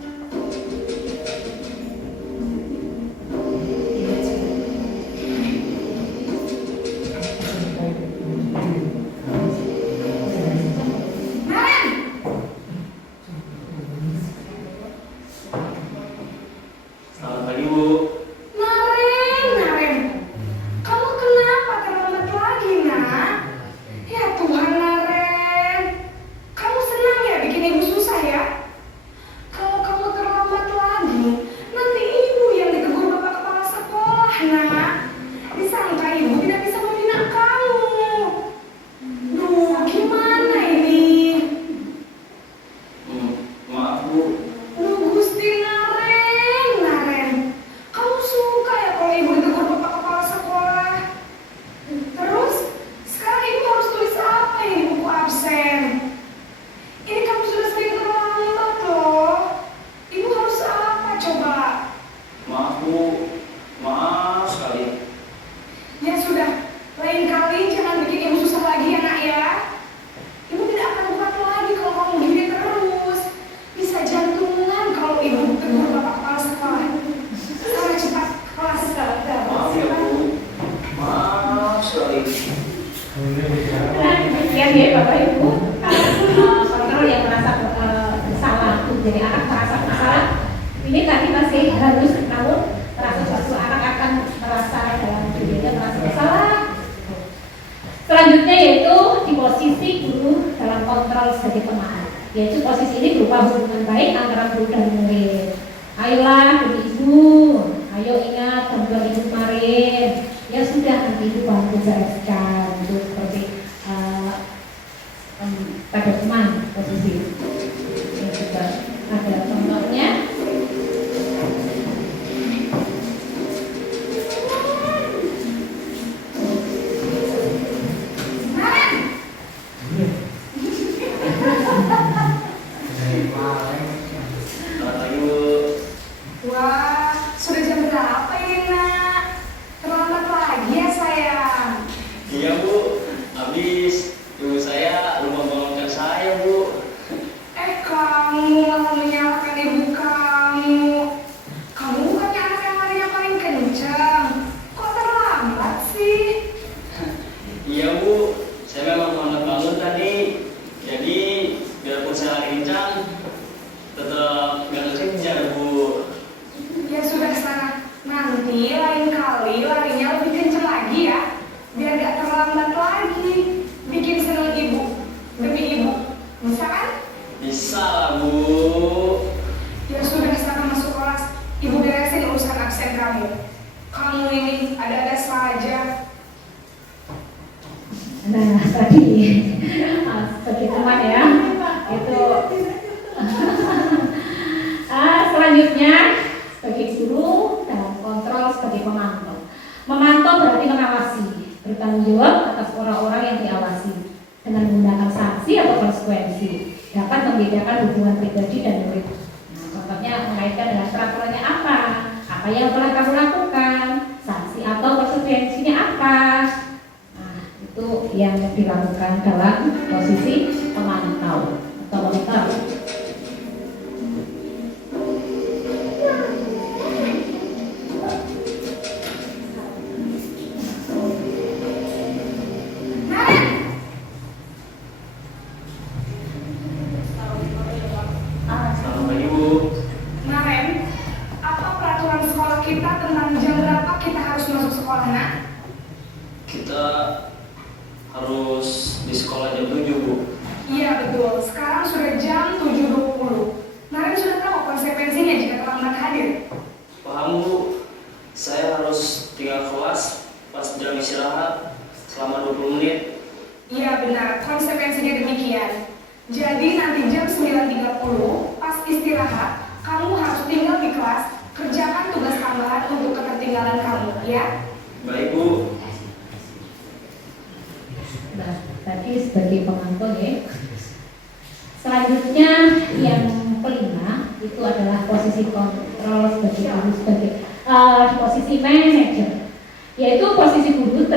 perhatikan ya Bapak Ibu, kontrol yang merasa bersalah, jadi anak merasa bersalah. Ini tadi masih harus, namun merasa suatu anak akan merasa dalam dirinya merasa bersalah. Selanjutnya yaitu di posisi guru dalam kontrol sebagai pemaaf. Yaitu posisi ini berupa hubungan baik antara guru dan murid. Ayolah demi ibu, ayo ingat bantuan ibu kemarin. Ya sudah, nanti ibu bantu bereskan untuk seperti pada teman posisi. Ya juga ada contohnya. Selamat pagi, Bu. Wah, sudah jam berapa ini nak? Terlambat lagi ya sayang. Iya, Bu. Habis ibu saya lupa bangunkan saya, Bu. Kamu malah menyalahkan ibu kamu. Kamu bukannya anak yang larinya paling kencang. Kok terlambat sih? Iya, Bu. Saya memang terlambat bangun tadi. Jadi, biarpun saya lari kencang, tetap nggak kekejar, Bu. Ya sudah sana. Nanti lain kali larinya lebih kencang lagi ya. Biar gak terlambat lagi. Bikin seneng ibu. Demi ibu. Bisa kan? Bisa lah, Bu. Ya sudah sana masuk kelas. Ibu beresin urusan absen kamu. Kamu ini ada-ada saja. Nah tadi sebagai teman ya itu selanjutnya sebagai guru dalam kontrol sebagai pemantau. Memantau berarti mengawasi, bertanggung jawab atas orang-orang yang diawasi dengan menggunakan sanksi atau konsekuensi, dapat membedakan hubungan pribadi dan murid. Nah, contohnya mengaitkan dengan peraturannya apa yang telah kamu lakukan, sanksi atau konsekuensinya apa. Itu yang dilakukan dalam posisi pemantau atau monitor. Selamat pagi, Bu. Naren, apa peraturan sekolah kita tentang jam berapa kita harus masuk sekolah, nak? Kita harus di sekolah jam 7, Bu. Iya betul, sekarang sudah jam 7.20. Naren sudah tahu konsekuensinya jika terlambat hadir. Paham, Bu. Saya harus tinggal kelas pas jam istirahat selama 20 menit. Iya benar, konsekuensinya demikian. Jadi nanti jam 9.30 pas istirahat, kamu harus tinggal di kelas, kerjakan tugas tambahan untuk ketertinggalan kamu, ya? Baik, Bu. Nah, tadi sebagai pemantau ya. Selanjutnya yang kelima itu adalah posisi kontrol sebagai guru sebagai posisi manajer, yaitu posisi guru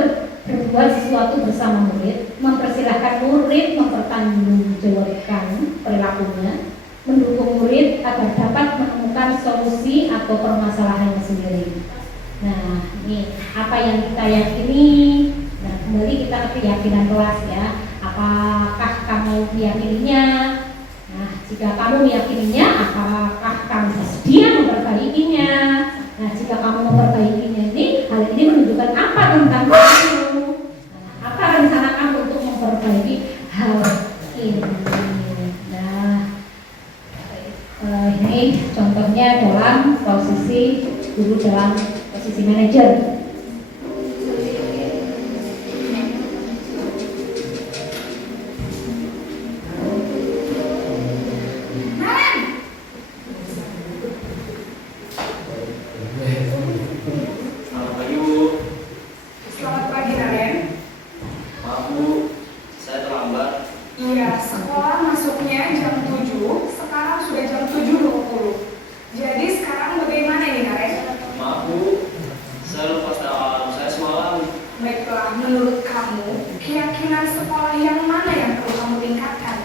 berbuat sesuatu bersama murid, mempersilahkan murid mempertanggungjawabkan perilakunya, mendukung murid agar dapat menemukan solusi atau permasalahannya sendiri. Nah, ini apa yang kita yakini. Nah, kembali kita ke keyakinan kelas ya. Apakah kamu meyakininya? Nah, jika kamu meyakininya, apakah kamu bersedia memperbaikinya? Nah, jika kamu memperbaikinya hal ini menunjukkan apa tentang kamu? Nah, apa rencana kamu untuk memperbaiki hal ini? Nah, ini contohnya dalam posisi guru dalam posisi manajer. Selamat pagi, Bu. Selamat pagi, Naren. Maaf, Bu. Saya terlambat. Iya, sekolah masuknya jam 7, sekarang sudah jam 7.20. Jadi sekarang bagaimana ini, Naren? Maaf, Bu. Saya lupa alarm saya semalam. Baiklah, menurut kamu, keyakinan sekolah yang mana yang perlu kamu tingkatkan?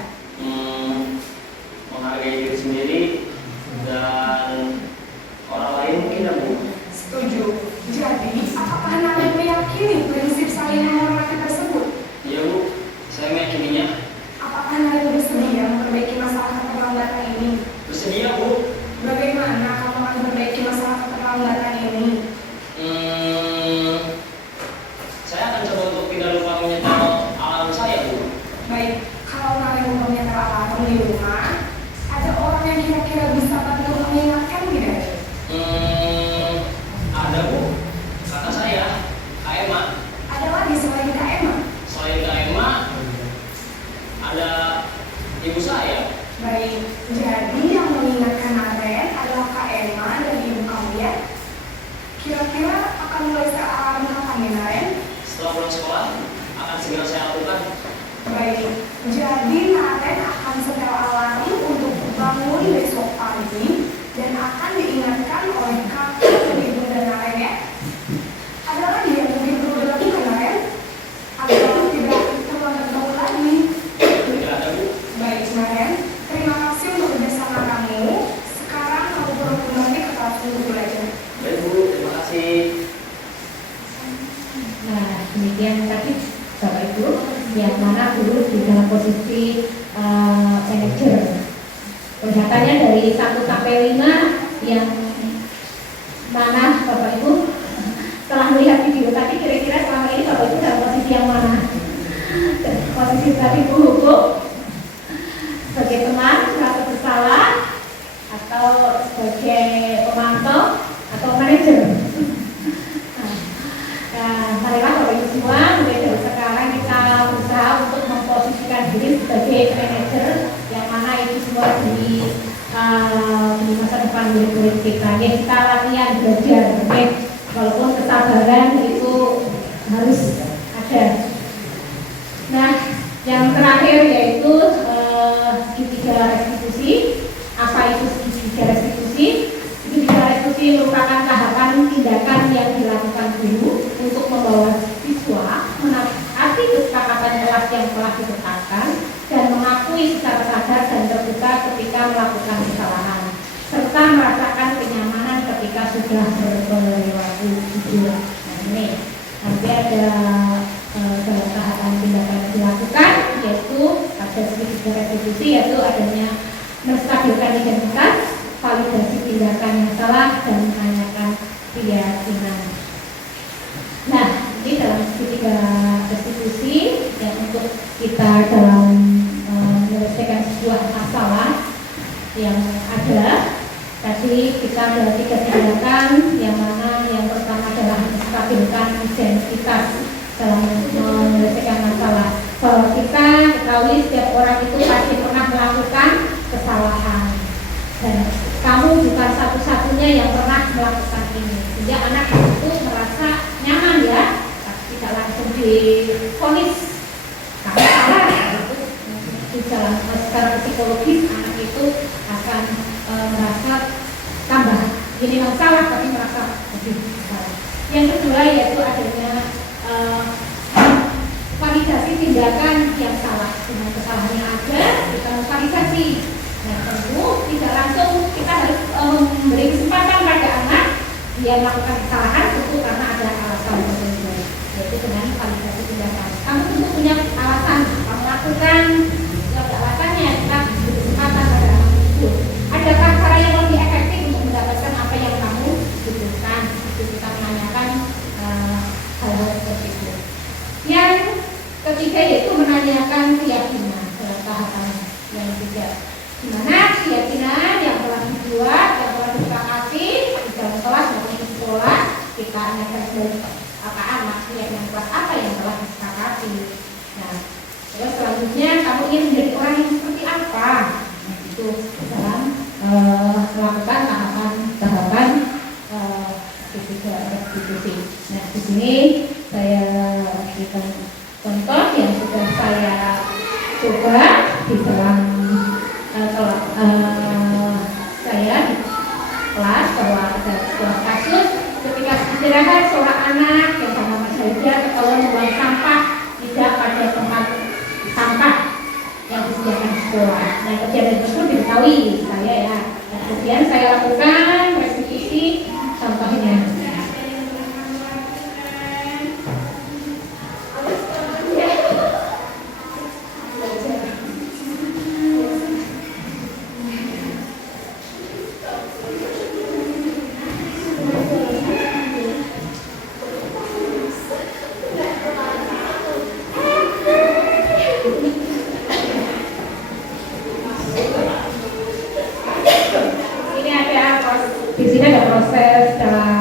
Menghargai diri sendiri dan orang lain mungkin, ya, Bu. Setuju. Jadi, apakah Naren meyakini prinsip saling menghormati tersebut? Iya, Bu. Saya meyakininya ada ibu saya. Baik, jadi yang mengingatkan Aren adalah Kak Emma dan ibu kamu ya. Kira-kira akan mulai alarm kapan ya Naren? Setelah pulang sekolah akan segera saya lakukan. Baik, jadi Naren akan setel alarm untuk bangun besok pagi dan akan diingatkan oleh kakak dan ibu dan Naren ya. Ada lagi yang mungkin perlu dilakukan Naren? Atau tidak terlambat bangun lagi? Tidak ada Bu. Baik Naren, terima kasih untuk kerjasama kamu. Sekarang kamu perlu kembali ke kelas untuk belajar. Baik Bu, terima kasih. Nah, demikian tadi Bapak Ibu, yang mana guru di dalam posisi manajer. Kelihatannya dari 1 sampai 5 yang mana Bapak Ibu setelah melihat video tadi, kira-kira selama ini Bapak Ibu dalam posisi yang mana? Posisi tadi Bu sebagai teman merasa bersalah, atau sebagai pemantau, atau manajer. Nah, marilah Bapak Ibu semua, mulai dari sekarang kita berusaha untuk memposisikan diri sebagai manajer, yang mana itu semua di masa depan murid-murid kita. Ya, kita latihan belajar, oke? Walaupun kesabaran itu harus ada. Nah, yang terakhir yaitu segitiga restitusi. Apa itu segitiga restitusi? Segitiga restitusi merupakan tahapan tindakan yang dilakukan guru untuk membawa siswa menaati kesepakatan kelas yang telah ditetapkan dan mengakui secara sadar dan terbuka ketika melakukan kesalahan, serta merasakan kenyamanan ketika sudah berperilaku jujur. Nah, ini nanti ada dalam tahapan tindakan yang dilakukan, yaitu ada segitiga restitusi, yaitu adanya menstabilkan identitas, validasi tindakan yang salah, dan menanyakan keyakinan. Nah, ini dalam segitiga restitusi yang untuk kita dalam menyelesaikan sebuah masalah yang ada. Tadi kita ada 3 tindakan, yang mana yang pertama adalah menstabilkan identitas dalam menyelesaikan masalah. Bahwa kita ketahui setiap orang itu pasti pernah melakukan kesalahan, dan kamu bukan satu-satunya yang pernah melakukan ini, sehingga anak itu merasa nyaman ya, tidak langsung divonis kamu salah. Itu di dalam secara psikologis anak itu akan merasa tambah ini salah, tapi merasa lebih salah. Yang kedua yaitu adanya validasi tindakan yang salah. Dengan kesalahan yang ada, kita validasi. Nah, tentu tidak langsung kita harus memberi kesempatan pada anak dia melakukan kesalahan, tentu karena ada alasan tertentu, yaitu dengan validasi tindakan. Kamu tentu punya alasan kamu lakukan, tidak ada alasannya, kita beri kesempatan pada anak itu. Adakah cara yang lebih efektif untuk mendapatkan apa yang kamu butuhkan? Itu kita menanyakan hal-hal seperti itu. Yang ketiga yaitu menanyakan keyakinan dalam tahapan yang ketiga, di mana keyakinan yang telah dibuat, yang telah disepakati di dalam kelas maupun di sekolah, kita tanyakan dari apa anak keyakinan kelas apa yang telah disepakati. Nah, terus selanjutnya kamu ingin menjadi orang yang seperti apa? Nah, itu dalam melakukan tahapan restitusi. Nah, di sini saya berikan contoh yang sudah saya coba di dalam saya di kelas, bahwa ada sebuah kasus ketika istirahat seorang anak yang bernama Zaidah ketahuan membuang sampah tidak pada tempat sampah yang disediakan di sekolah. Nah, kejadian tersebut diketahui saya ya. Nah, kemudian saya lakukan restitusi contohnya. Di sini ada proses dalam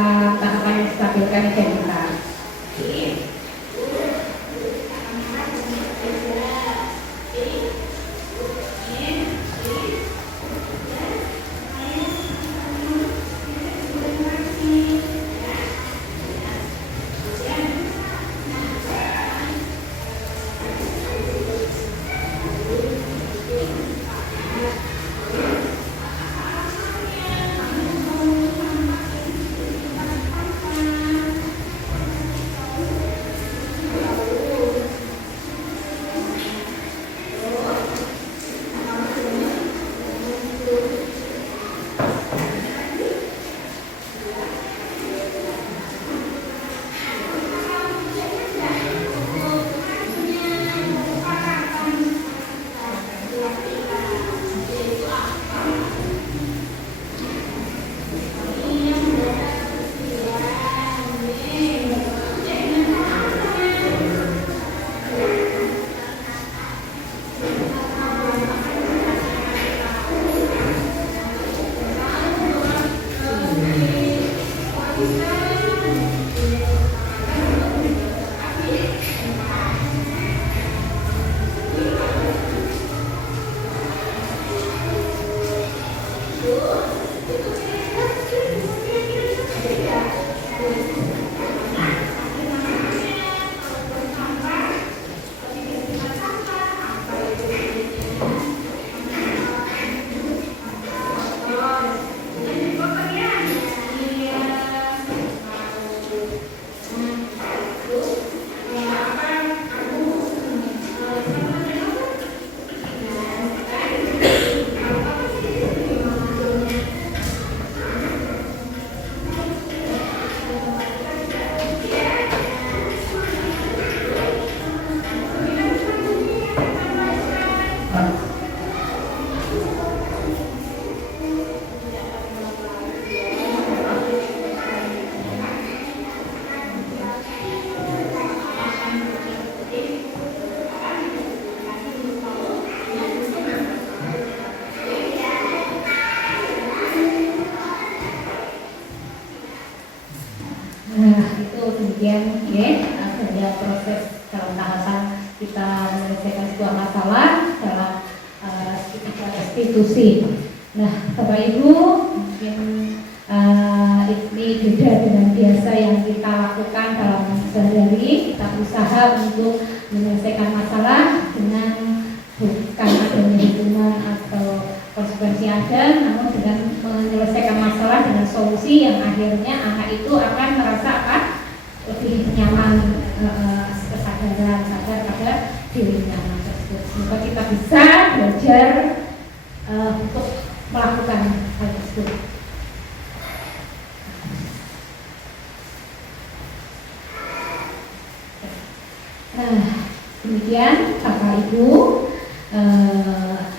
demikian ya, ada proses dalam tahapan kita menyelesaikan sebuah masalah dalam restitusi. Nah, Bapak Ibu, mungkin ini beda dengan biasa yang kita lakukan dalam sehari-hari. Kita berusaha untuk menyelesaikan masalah dengan bukan adanya hukuman atau konsekuensi ada, namun dengan menyelesaikan masalah dengan solusi yang akhirnya anak itu akan merasa apa? Lebih nyaman, kesadaran sadar pada dirinya anak tersebut. Semoga kita bisa belajar untuk melakukan hal tersebut. Nah, demikian Bapak Ibu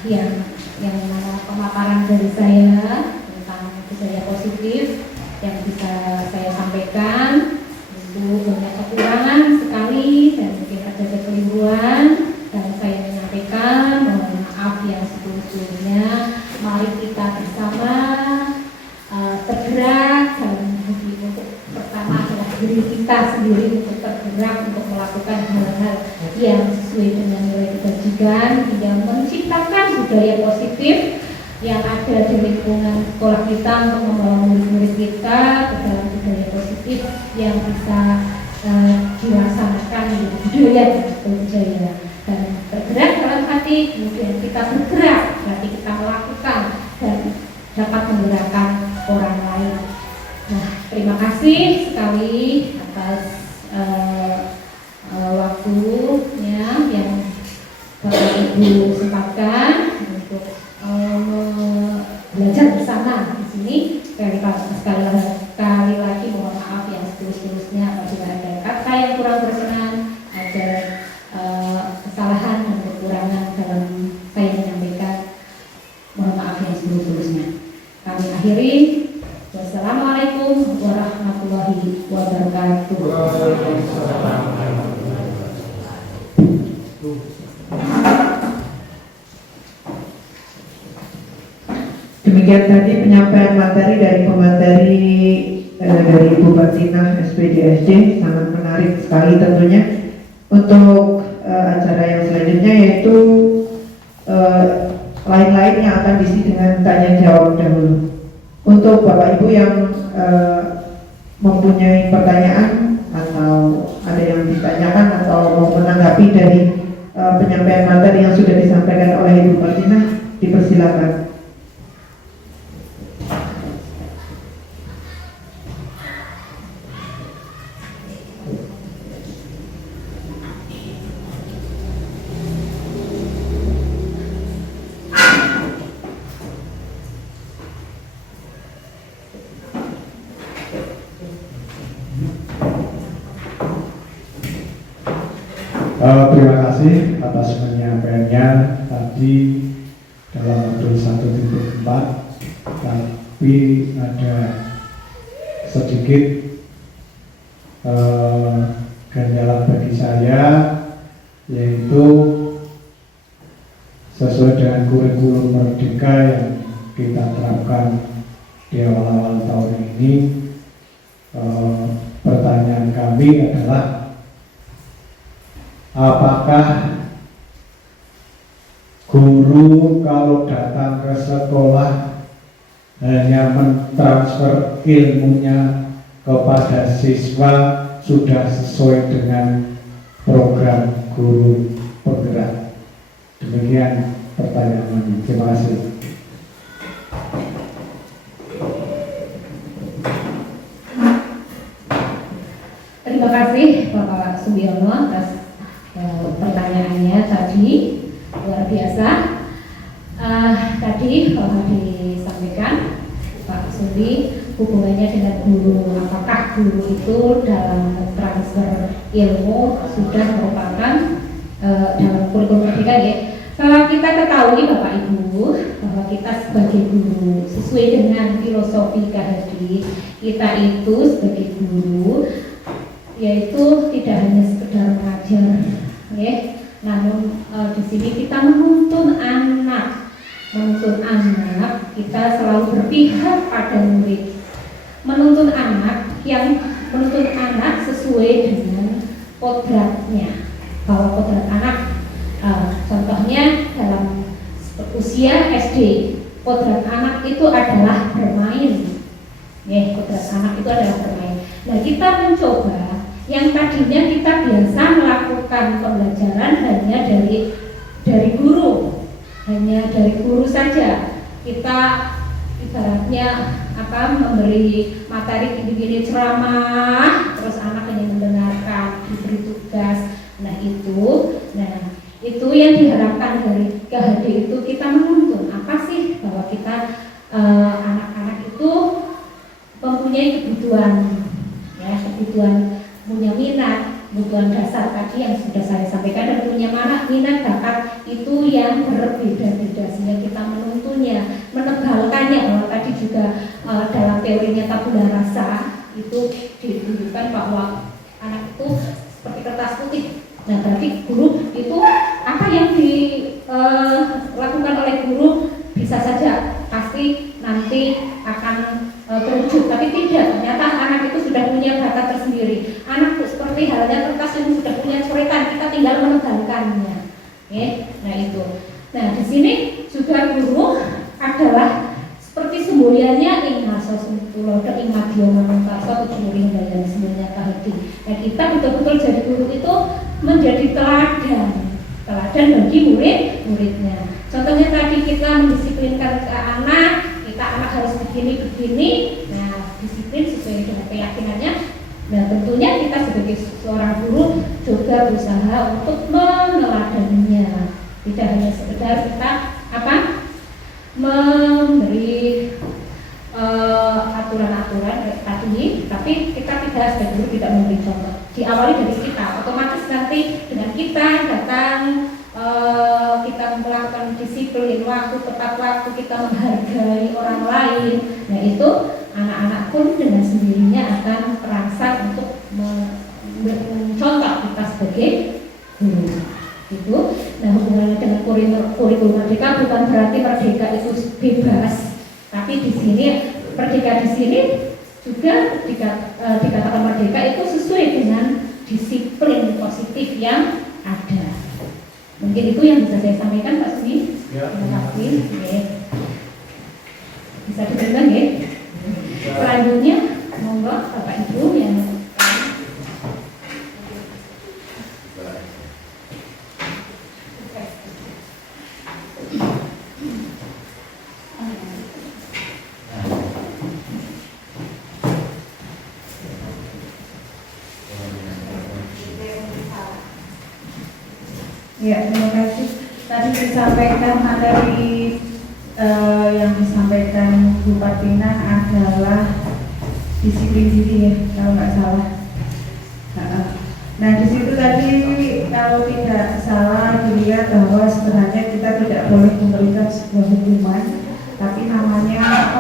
yang mana pemaparan dari saya tentang budaya positif yang bisa saya sampaikan. Itu banyak kekurangan sekali dan mungkin ada kekeliruan, dan saya menyampaikan mohon maaf yang sebelum-sebelumnya. Mari kita bersama tergerak dan untuk pertama adalah diri kita sendiri untuk tergerak untuk melakukan hal-hal yang sesuai dengan nilai kebajikan, yang menciptakan budaya positif yang ada di lingkungan sekolah kita untuk membawa murid-murid kita ke dalam budaya positif yang bisa dilaksanakan di budaya Jaya. Dan bergerak dalam hati, kemudian kita bergerak, berarti kita melakukan dan dapat menggerakkan orang lain. Nah, terima kasih sekali atas waktunya yang Bapak Ibu sempatkan untuk belajar bersama di sini. Sekali lagi mohon maaf yang setulus-tulusnya apabila ada kata yang kurang berkenan, ada kesalahan dan kekurangan dalam saya menyampaikan. Mohon maaf yang setulus-tulusnya. Kami akhiri. Wassalamualaikum warahmatullahi wabarakatuh. Demikian tadi penyampaian materi dari pemateri dari Ibu Batinah SPDSJ, sangat menarik sekali tentunya. Untuk acara yang selanjutnya yaitu lain-lain yang akan diisi dengan tanya jawab dahulu. Untuk Bapak Ibu yang mempunyai pertanyaan atau ada yang ditanyakan atau mau menanggapi dari penyampaian materi yang sudah disampaikan oleh Ibu Batinah, dipersilakan. Terima kasih atas penyampaiannya tadi dalam modul 1.4, tapi ada sedikit ganjalan bagi saya, yaitu sesuai dengan kurikulum Merdeka yang kita terapkan di awal-awal tahun ini. Pertanyaan kami adalah, apakah guru kalau datang ke sekolah hanya mentransfer ilmunya kepada siswa sudah sesuai dengan program guru penggerak? Demikian pertanyaan kami. Terima kasih. Terima kasih Bapak Sugiono atas pertanyaannya tadi, luar biasa. Tadi kalau disampaikan Pak Sudi hubungannya dengan guru, apakah guru itu dalam transfer ilmu sudah merupakan dalam kurikulum Merdeka ya. Kalau kita ketahui Bapak Ibu bahwa kita sebagai guru sesuai dengan filosofi KHD kita itu sebagai guru yaitu tidak hanya sekedar mengajar, ya, namun di sini kita menuntun anak, kita selalu berpihak pada murid, menuntun anak yang menuntun anak sesuai dengan kodratnya, bahwa kodrat anak contohnya dalam usia SD, kodrat anak itu adalah bermain. Ya, kodrat anak itu adalah bermain. Nah, kita mencoba yang tadinya kita biasa melakukan pembelajaran hanya dari guru saja. Kita ibaratnya memberi materi gini-gini ceramah, terus anak hanya mendengarkan, diberi tugas. Nah itu yang diharapkan dari KHD itu, kita menuntun apa sih, bahwa kita anak-anak itu mempunyai kebutuhan, ya, kebutuhan, punya minat, kebutuhan dasar tadi yang sudah saya sampaikan, dan punya minat bakat itu yang berbeda-beda, sehingga kita menuntunnya, menebalkannya. Kalau tadi juga dalam teorinya tabula rasa itu ditunjukkan bahwa anak itu seperti kertas putih. Nah, berarti guru itu apa yang dilakukan oleh guru bisa saja pasti nanti akan terwujud, tapi tidak. Ternyata anak itu sudah punya bakat tersendiri. Anak seperti halnya kertas yang sudah punya coretan, kita tinggal menebalkannya. Nah itu. Nah, di sini juga guru adalah seperti semboyannya Ingmaso Tulodo Ingmadio Manungkaso Tujuh dan semuanya kahati. Nah, kita betul-betul jadi guru itu menjadi teladan bagi murid-muridnya. Contohnya tadi kita mendisiplinkan ke anak, anak harus begini. Nah, disiplin sesuai dengan keyakinannya. Nah, tentunya kita sebagai seorang guru juga berusaha untuk meneladaninya. Tidak hanya sekedar kita memberi aturan-aturan tadi, tapi kita tidak sebagai guru tidak memberi contoh. Diawali dari kita, otomatis nanti dengan kita datang, kita melakukan disiplin waktu, tepat waktu, kita menghargai orang lain. Nah, itu anak-anak pun dengan sendirinya akan terangsang untuk mencontoh kita sebagai guru. Itu. Nah, hubungannya dengan kurikulum merdeka bukan berarti merdeka itu bebas, tapi di sini merdeka di sini juga dikatakan merdeka itu sesuai dengan disiplin positif yang ada. Mungkin itu yang bisa saya sampaikan, Pak Sumi. Terima kasih. Bisa diterima, ya. Selanjutnya, monggo Bapak Ibu yang Ya, terima kasih. Tadi disampaikan materi yang disampaikan Bu Partina adalah disiplin diri, ya, kalau nggak salah. Nah, di situ tadi kalau tidak salah dilihat bahwa sebenarnya kita tidak boleh memberikan sebuah hukuman, tapi namanya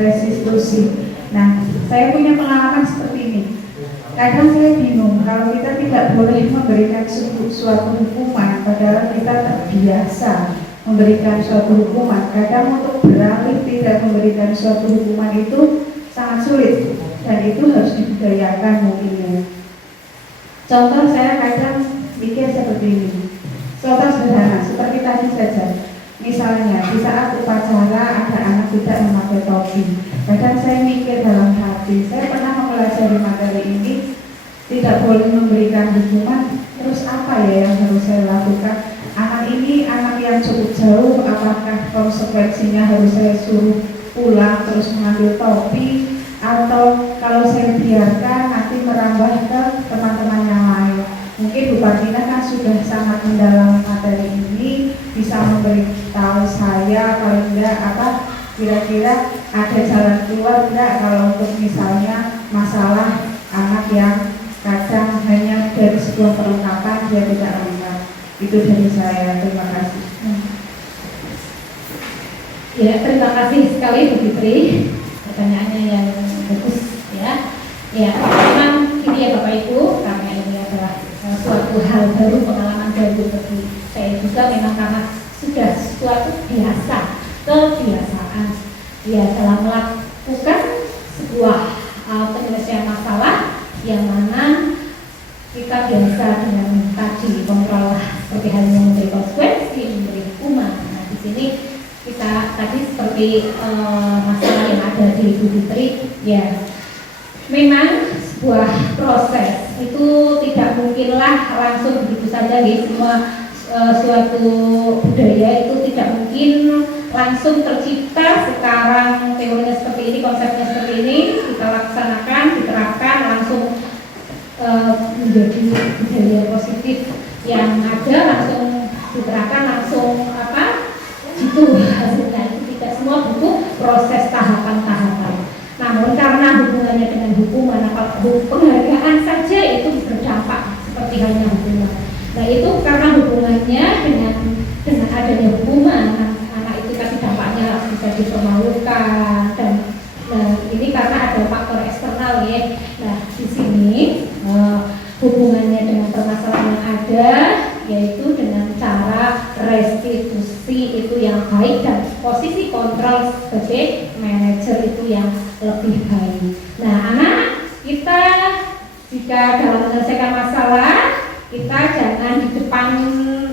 restitusi. Nah, saya punya pengalaman seperti ini. Kadang saya bingung kalau kita tidak boleh memberikan suatu hukuman, padahal kita terbiasa memberikan suatu hukuman. Kadang untuk beralih tidak memberikan suatu hukuman itu sangat sulit, dan itu harus dibudayakan mungkinnya. Contoh saya kadang mikir seperti ini. Contoh sederhana, seperti tadi saja. Misalnya di saat upacara ada anak tidak memakai topi. Kadang saya mikir dalam hati, saya pernah mempelajari materi ini, tidak boleh memberikan hukuman, terus apa ya yang harus saya lakukan? Anak ini anak yang cukup jauh, apakah konsekuensinya harus saya suruh pulang terus mengambil topi, atau kalau saya biarkan nanti merambah ke teman-teman yang lain? Mungkin Bu Partina kan sudah sangat mendalami materi ini, bisa memberitahu saya paling enggak kira-kira ada jalan keluar enggak kalau untuk misalnya masalah anak yang kadang hanya dari sebuah perlengkapan dia tidak lengkap. Itu dari saya, terima kasih. Ya, terima kasih sekali Bu Fitri, pertanyaannya yang bagus, ya. Ya, memang ini ya Bapak Ibu, karena ini adalah suatu hal baru, pengalaman baru bagi saya juga, memang karena sudah suatu kebiasaan ya dalam melakukan sebuah penyelesaian masalah yang mana kita biasa dengan tadi kontrol seperti halnya memberi konsekuensi, memberi hukuman. Nah, di sini kita tadi seperti masalah yang ada di Ibu Fitri, ya memang sebuah proses itu tidak mungkinlah langsung begitu saja ya. Semua suatu budaya itu tidak mungkin langsung tercipta sekarang teorinya seperti ini, konsepnya seperti ini, kita laksanakan, diterapkan langsung menjadi budaya positif yang ada langsung diterapkan langsung itu hasilnya. Itu tidak semua butuh proses tahapan-tahapan. Namun karena hubungannya dengan hukuman, penghargaan saja itu berdampak seperti halnya hukuman. Nah itu karena hubungannya dengan adanya hukuman, anak itu kasih dampaknya bisa dipermalukan dan ini karena ada faktor eksternal ya. Nah di sini hubungannya dengan permasalahan yang ada yaitu dengan cara restitusi itu yang baik dan posisi kontrol sebagai manajer itu yang lebih baik. Nah anak kita jika dalam menyelesaikan masalah kita jangan di depan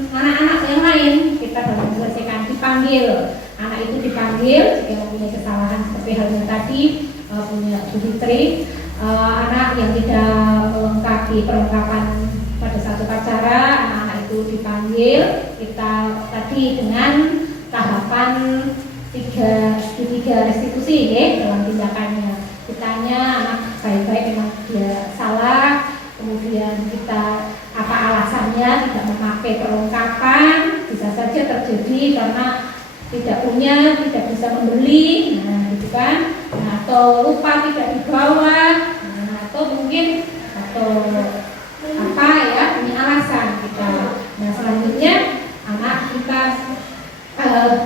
anak-anak yang lain, kita dalam menyelesaikan dipanggil, anak itu dipanggil jika mempunyai kesalahan seperti halnya tadi punya Bu Fitri, anak yang tidak melengkapi perlengkapan pada satu acara, anak itu dipanggil, kita tadi dengan tahapan tiga restitusi ya dalam tindakannya. Ditanya anak baik-baik memang dia salah, kemudian kita apa alasannya tidak memakai perlengkapan, bisa saja terjadi karena tidak punya, tidak bisa membeli, nah gitu kan, nah, atau lupa tidak dibawa, nah, atau mungkin atau apa ya punya alasan kita. Nah selanjutnya anak kita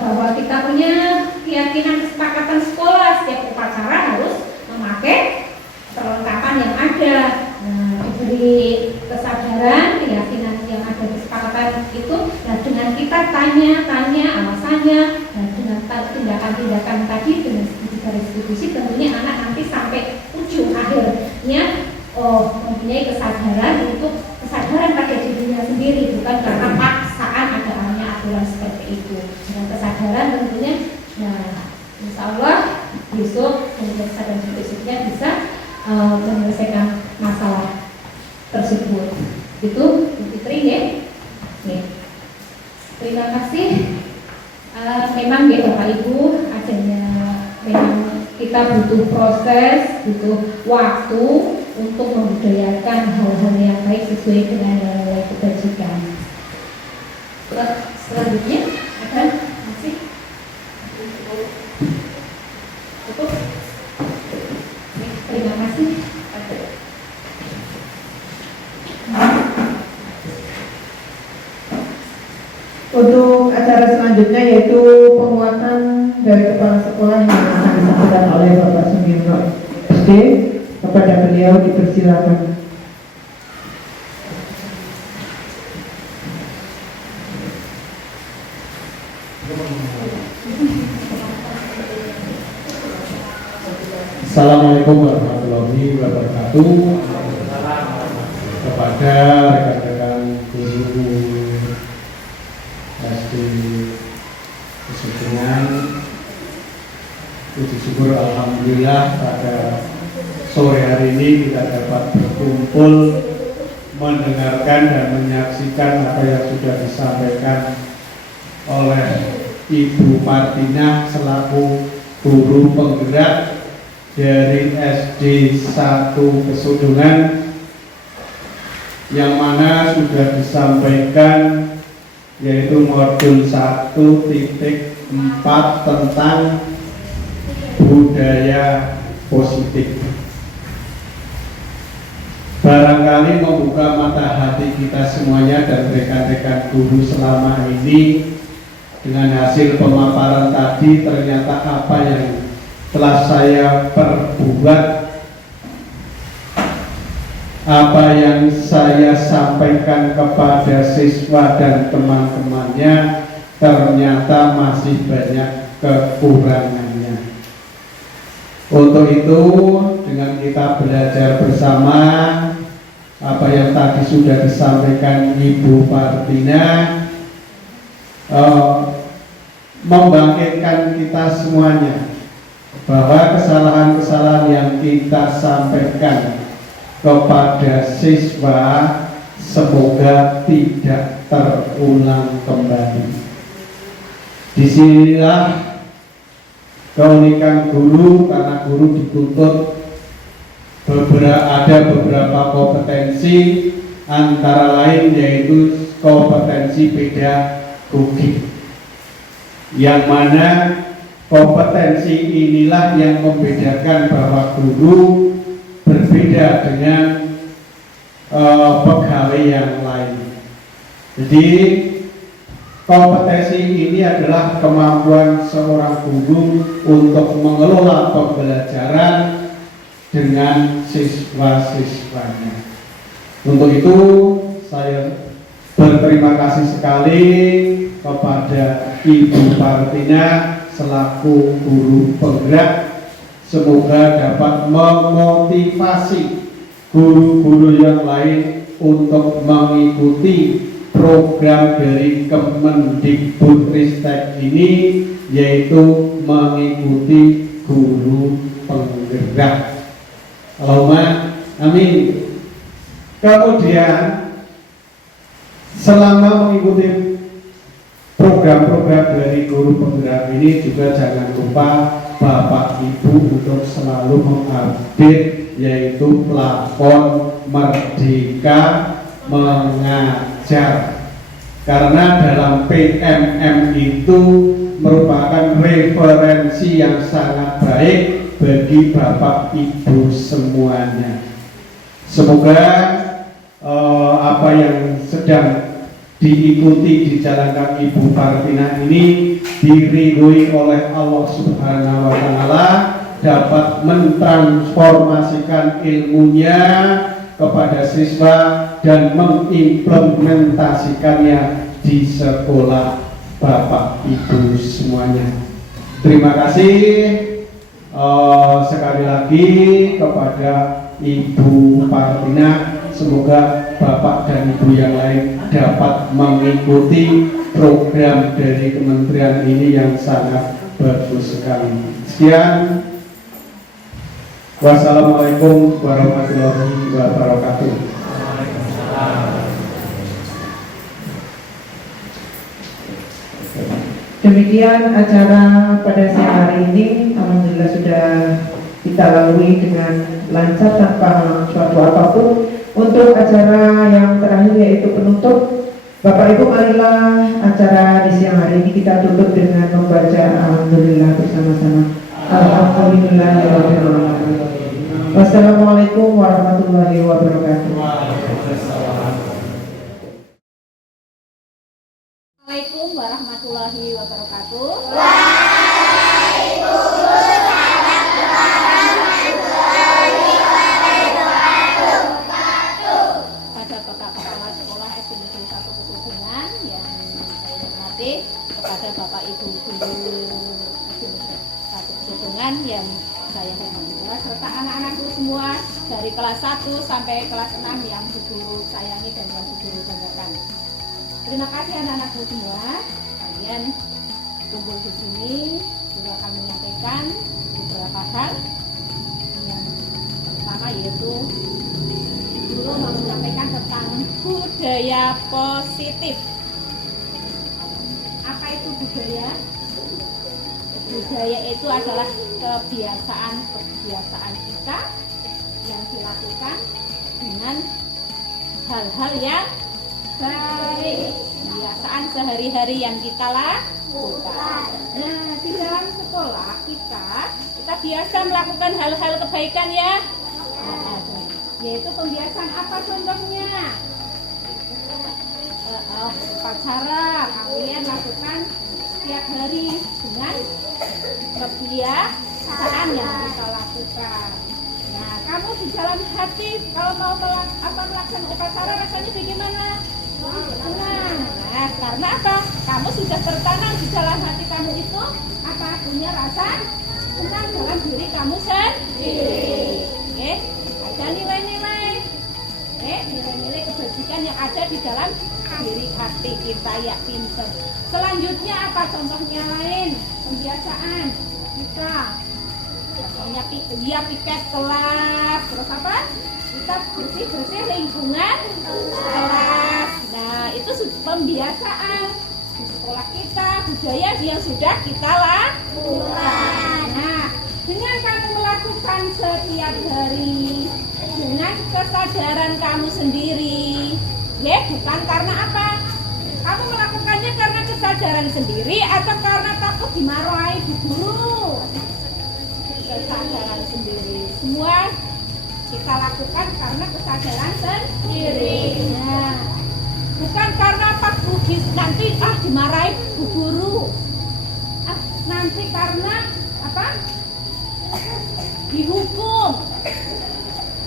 bahwa kita punya keyakinan kesepakatan sekolah setiap upacara harus memakai perlengkapan yang ada. Nah, diberi kesadaran, keyakinan yang ada kesepakatan itu. Nah, dengan kita tanya alasannya, nah dengan tindakan-tindakan tadi dengan restitusi tentunya anak nanti sampai ujung akhirnya mempunyai kesadaran untuk kesadaran pada dirinya sendiri, bukan karena paksaan adanya aturan seperti itu. Dengan kesadaran tentunya, nah insya Allah besok dengan kesadaran besoknya bisa menyelesaikan masalah tersebut. Itu Bu Fitri ya. Terima kasih. Memang ya Bapak Ibu adanya memang kita butuh proses, butuh waktu untuk membudayakan hal-hal yang baik sesuai dengan nilai kebajikan. Selanjutnya ada masih cukup. Terima kasih. Untuk acara selanjutnya yaitu penguatan dari kepala sekolah yang akan disampaikan oleh Bapak Sumiono SD. Kepada beliau dipersilakan. Assalamualaikum warahmatullahi wabarakatuh. Kepada rekan-rekan guru SD Pesugihan, puji syukur alhamdulillah pada sore hari ini kita dapat berkumpul mendengarkan dan menyaksikan apa yang sudah disampaikan oleh Ibu Martina selaku guru penggerak dari SD 1 Pesudungan, yang mana sudah disampaikan yaitu modul 1.4 tentang budaya positif. Barangkali membuka mata hati kita semuanya dan rekan-rekan guru selama ini dengan hasil pemaparan tadi, ternyata apa yang telah saya perbuat, apa yang saya sampaikan kepada siswa dan teman-temannya ternyata masih banyak kekurangannya. Untuk itu dengan kita belajar bersama apa yang tadi sudah disampaikan Ibu Partina, membangkitkan kita semuanya bahwa kesalahan-kesalahan yang kita sampaikan kepada siswa semoga tidak terulang kembali. Disinilah keunikan guru, karena guru dituntut ada beberapa kompetensi, antara lain yaitu kompetensi pedagogik, yang mana kompetensi inilah yang membedakan bahwa guru berbeda dengan pegawai yang lain. Jadi kompetensi ini adalah kemampuan seorang guru untuk mengelola pembelajaran dengan siswa-siswanya. Untuk itu saya berterima kasih sekali kepada Ibu Partina selaku guru penggerak. Semoga dapat memotivasi guru-guru yang lain untuk mengikuti program dari Kemendikbudristek ini, yaitu mengikuti guru penggerak. Allahumma amin. Kemudian selama mengikuti program-program dari guru penggerak ini juga jangan lupa Bapak Ibu untuk selalu mengupdate yaitu plafon Merdeka Mengajar, karena dalam PMM itu merupakan referensi yang sangat baik bagi Bapak Ibu semuanya. Semoga apa yang sedang diikuti dijalankan Ibu Partina ini diridhoi oleh Allah Subhanahu wa Ta'ala, dapat mentransformasikan ilmunya kepada siswa dan mengimplementasikannya di sekolah Bapak Ibu semuanya. Terima kasih sekali lagi kepada Ibu Partina. Semoga Bapak dan Ibu yang lain dapat mengikuti program dari kementerian ini yang sangat bagus sekali. Sekian. Wassalamualaikum warahmatullahi wabarakatuh. Demikian acara pada siang hari ini, alhamdulillah sudah kita lalui dengan lancar tanpa halangan suatu apapun. Untuk acara yang terakhir yaitu penutup, Bapak Ibu, marilah acara di siang hari ini kita tutup dengan membaca alhamdulillah bersama-sama. Alhamdulillahirrahmanirrahim. Wassalamualaikum warahmatullahi wabarakatuh. Assalamualaikum warahmatullahi wabarakatuh. Pada Bapak Kepala Sekolah SD Negeri 1 Pesugihan yang saya hormati, kepada Bapak Ibu guru SD Negeri 1 Pesugihan yang saya hormati, serta anak-anakku semua dari kelas 1 sampai kelas 6 yang guru sayangi dan yang guru banggakan. Terima kasih anak-anakku semua, kalian kumpul di sini juga akan menyampaikan beberapa hal. Yang pertama yaitu guru mau menyampaikan tentang budaya positif. Apa itu budaya? Budaya itu adalah kebiasaan kita yang dilakukan dengan hal-hal yang baik, kebiasaan sehari-hari yang kita lakukan. Nah, di dalam sekolah kita biasa melakukan hal-hal kebaikan ya. Yaitu pembiasaan apa contohnya? Upacara kalian lakukan setiap hari dengan kebiasaan yang kita lakukan. Nah, kamu di dalam hati kalau mau melaksanakan upacara rasanya bagaimana? Senang. Nah, karena apa? Kamu sudah tertanam di dalam hati kamu itu apa? Punya rasa senang dalam diri kamu sendiri. ya. Ada nilai-nilai, nilai-nilai kebajikan yang ada di dalam diri hati kita ya pinter. Selanjutnya apa contohnya lain? Pembiasaan kita. Contohnya piket kelas, terus apa? Kita bersih-bersih lingkungan kelas. Nah, itu pembiasaan di sekolah kita, budaya yang sudah kita lakukan. Nah, dengan kamu melakukan setiap hari dengan kesadaran kamu sendiri, ya bukan karena apa? Kamu melakukannya karena kesadaran sendiri atau karena takut dimarahi bu guru? Kesadaran sendiri. Semua kita lakukan karena kesadaran sendiri. Nah, bukan karena Pak Bugis nanti dimarahi bu guru. Nanti karena apa? Dihukum.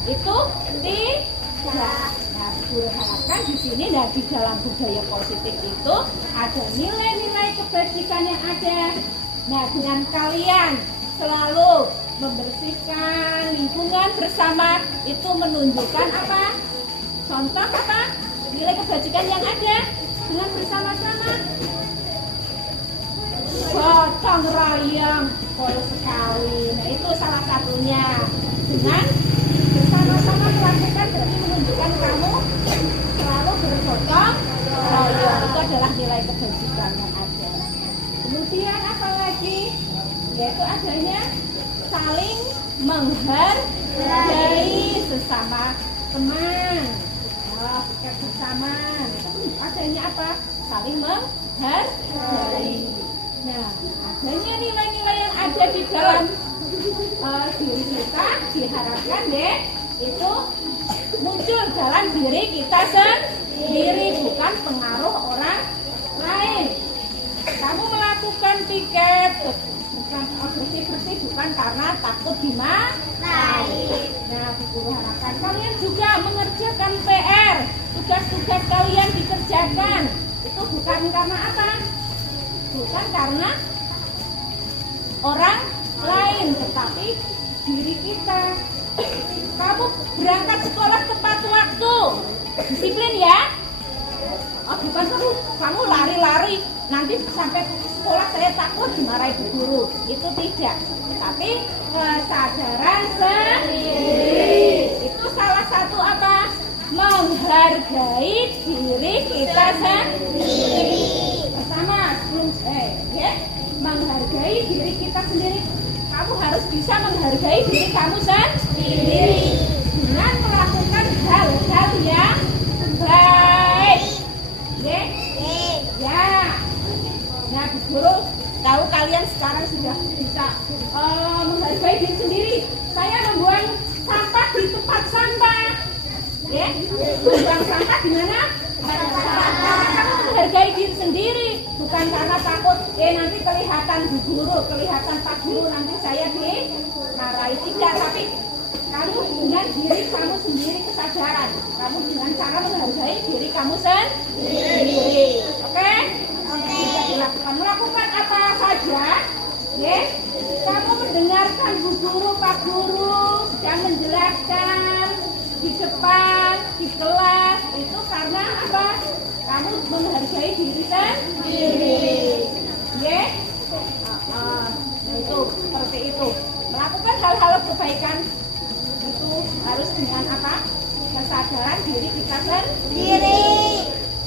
Itu tidak. Nah, guru harapkan di sini dan di dalam budaya positif itu ada nilai-nilai kebajikan yang ada. Nah, dengan kalian selalu membersihkan lingkungan bersama itu menunjukkan apa? Contoh apa? Nilai kebajikan yang ada dengan bersama-sama. Gotong royong, betul sekali. Nah, itu salah satunya. Dengan bersama-sama melakukan berarti menunjukkan kamu selalu bergotong royong. Itu adalah nilai kebajikan yang ada. Kemudian apa lagi? Yaitu adanya saling menghargai sesama teman. Piket bersama. Adanya apa? Saling menghargai. Nah, adanya nilai-nilai yang ada di dalam diri kita diharapkan deh itu muncul dalam diri kita sendiri, bukan pengaruh orang lain. Kamu melakukan piket bukan bersih-bersih bukan karena takut dimarahi. Nah, guru harapkan kalian juga mengerjakan PR, tugas-tugas kalian dikerjakan. Itu bukan karena apa? Bukan karena orang lain, tetapi diri kita. Kamu berangkat sekolah tepat waktu, disiplin ya. Bukan kamu lari-lari nanti sampai sekolah saya takut dimarahi bu guru. Itu tidak, tapi kesadaran sendiri. Itu salah satu apa? Menghargai diri kita sendiri. Pertama, menghargai diri kita sendiri. Kamu harus bisa menghargai diri kamu sendiri dengan melakukan hal-hal yang baik. Ya. Nah, Bu Guru tahu kalian sekarang sudah bisa menghargai diri sendiri. Saya membuang sampah di tempat sampah. Membuang sampah di mana? Kamu menghargai diri sendiri, bukan karena takut nanti kelihatan Bu Guru, kelihatan Pak Guru nanti saya dimarahi. Tidak, tapi kamu dengan diri kamu sendiri kesadaran. Kamu dengan cara menghargai diri kamu sendiri. Oke? Bisa dilakukan. Melakukan apa saja? Kamu mendengarkan Bu Guru, Pak Guru yang menjelaskan di depan, di kelas. Itu karena apa? Kamu menghargai diri sendiri. Itu seperti itu. Melakukan hal-hal kebaikan itu harus dengan apa? Kesadaran diri kita sendiri.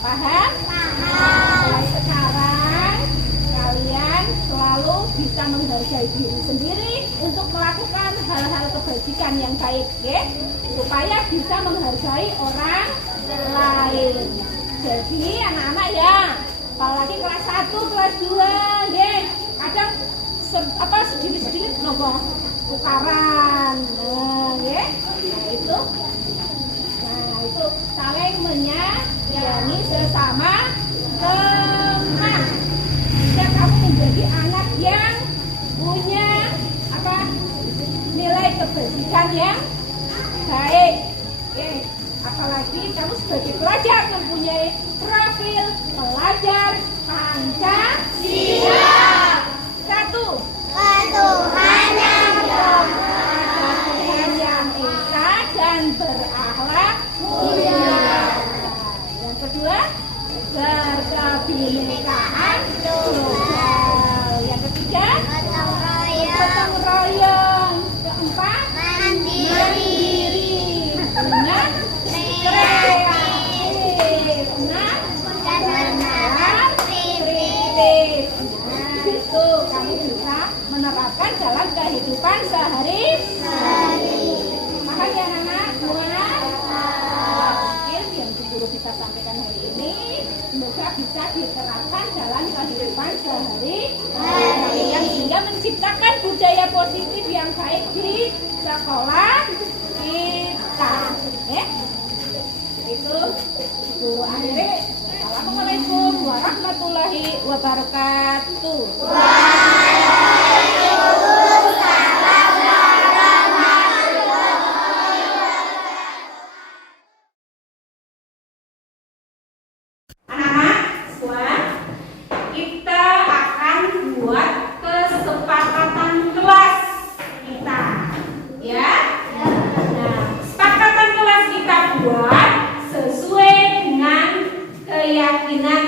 Paham? Mulai sekarang kalian selalu bisa menghargai diri sendiri untuk melakukan hal-hal kebajikan yang baik, supaya bisa menghargai orang lain. Jadi anak-anak ya, apalagi kelas 1, kelas 2, kadang sedikit-sedikit nopo tukaran. Nah, itu saling menyayangi sesama teman. Jika kamu menjadi anak yang punya nilai kebajikan yang baik. Apalagi kamu sebagai pelajar mempunyai profil pelajar Pancasila. 1. Ketuhanan yang Maha Esa, Tuhan yang Esa. kebinekaan global. Yang ketiga, gotong royong. Keempat, mandiri. Enam, kreatif. Enam, kritis. Nah, itu kamu bisa menerapkan dalam kehidupan sehari-hari. Paham ya anak-anak semua? Skill yang Bu Guru bisa sampaikan hari ini semoga bisa diterapkan dalam kehidupan sehari-hari sehingga menciptakan budaya positif yang baik di sekolah kita. Itu Guru akhiri. Assalamualaikum warahmatullahi wabarakatuh. Anak-anak, semua, kita akan buat kesepakatan kelas kita, ya. Nah, kesepakatan kelas kita buat sesuai dengan keyakinan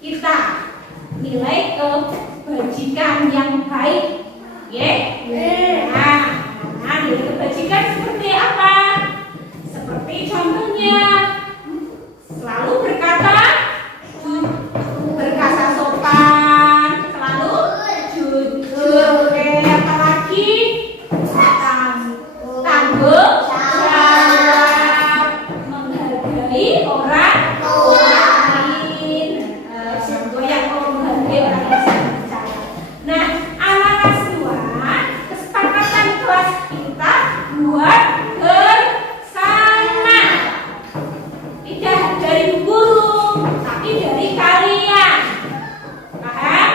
kita, nilai kebajikan yang baik, ya. Nah, nilai kebajikan seperti apa? Seperti contohnya selalu berkata sopan, selalu jujur, apalagi tangguh jawab, menghargai orang lain, menghargai orang lain. Nah, anak-anak semua, kesepakatan kelas kita buat bersama. Tidak dari guru, tapi dari kalian. Paham?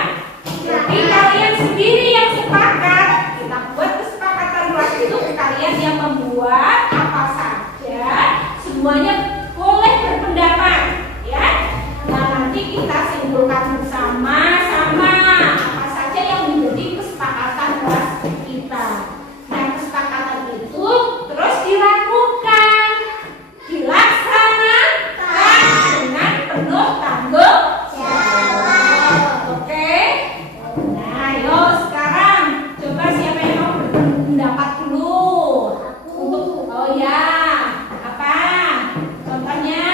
Jadi kalian sendiri yang sepakat. Kita buat kesepakatan kelas itu kalian yang membuat apa saja. Semuanya boleh berpendapat, ya. Nah, nanti kita simpulkan bersama-sama apa saja yang menjadi kesepakatan kelas kita. Nah, kesepakatan itu terus dilakukan, dilaksanakan dengan penuh tanggung jawab. Oke? Nah, ayo sekarang coba siapa yang mau berpendapat dulu untuk ya apa contohnya?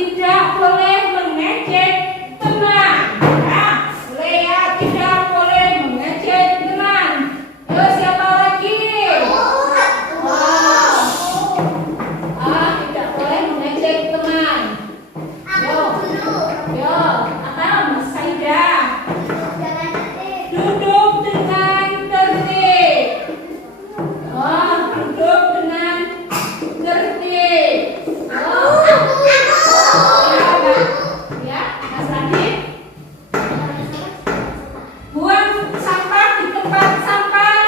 Tidak boleh mengejek teman, ya. Boleh ya, tidak boleh mengejek teman. Ayo siapa lagi? Tidak boleh mengejek teman. Yo, apa Mas Saida? Duduk dengan tertib. Duduk dengan tertib. Ya, Mas Radit. Buang sampah di tempat sampah.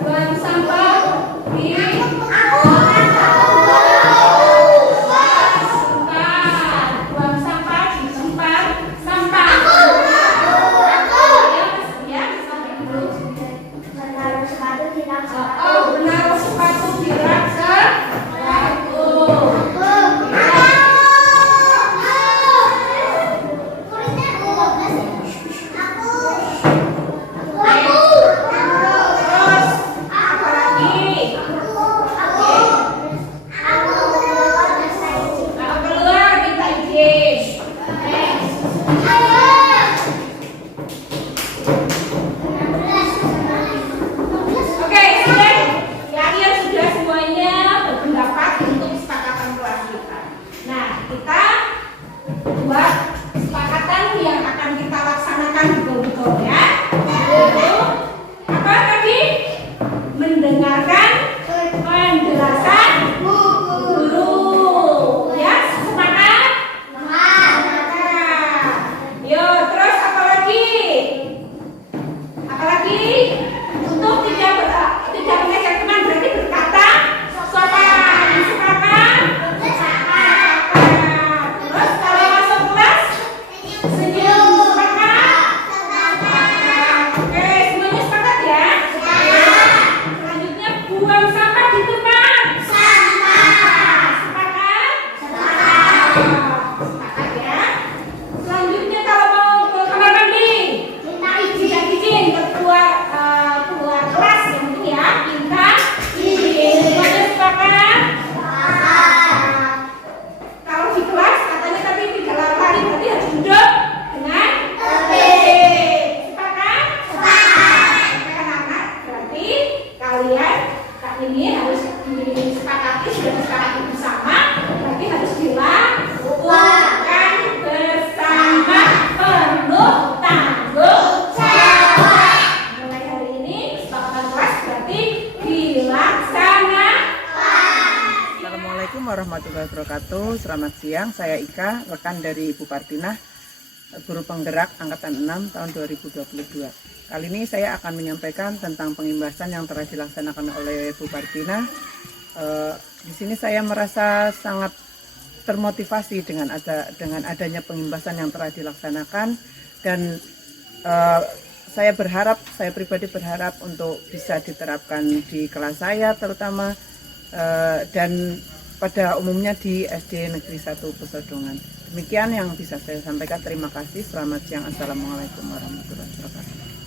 Buang sampah di buang sampah di tempat sampah. Ya, sampai dulu. Menaruh sepatu di rak sepatu. Terus apa lagi? Keluar minta izin. Oke, sudah. Kalian sudah semuanya berpendapat untuk kesepakatan kelas kita. Nah, kita buat kesepakatan yang akan kita laksanakan betul-betul, ya. Yaitu apa tadi? Mendengarkan penjelasan guru. Ya, sepakat? Yo, terus apa lagi? Apalagi untuk tidak mengejek teman berarti berkata sopan. Sepakat? Sepakat ya. Selanjutnya kalau mau ke kamar mandi, minta izin ketua kelas yang penting ya, minta izin. Semuanya sepakat? Kalau di kelas katanya tapi tidak lari, berarti harus duduk dengan tertib. Sepakat? Sepakat. Anak-anak, berarti kalian ini harus disepakati, sudah disepakati bersama, berarti harus dilakukan bersama, penuh tanggung jawab. Mulai hari ini kesepakatan kelas berarti dilaksanakan. Assalamualaikum warahmatullahi wabarakatuh. Selamat siang, saya Ika, rekan dari Ibu Partinah, guru penggerak angkatan 6 tahun 2022. Kali ini saya akan menyampaikan tentang pengimbasan yang telah dilaksanakan oleh Bu Partinah. Di sini saya merasa sangat termotivasi dengan adanya pengimbasan yang telah dilaksanakan, dan saya pribadi berharap untuk bisa diterapkan di kelas saya terutama, dan pada umumnya di SD Negeri 1 Pesodongan. Demikian yang bisa saya sampaikan. Terima kasih. Selamat siang. Assalamualaikum warahmatullahi wabarakatuh.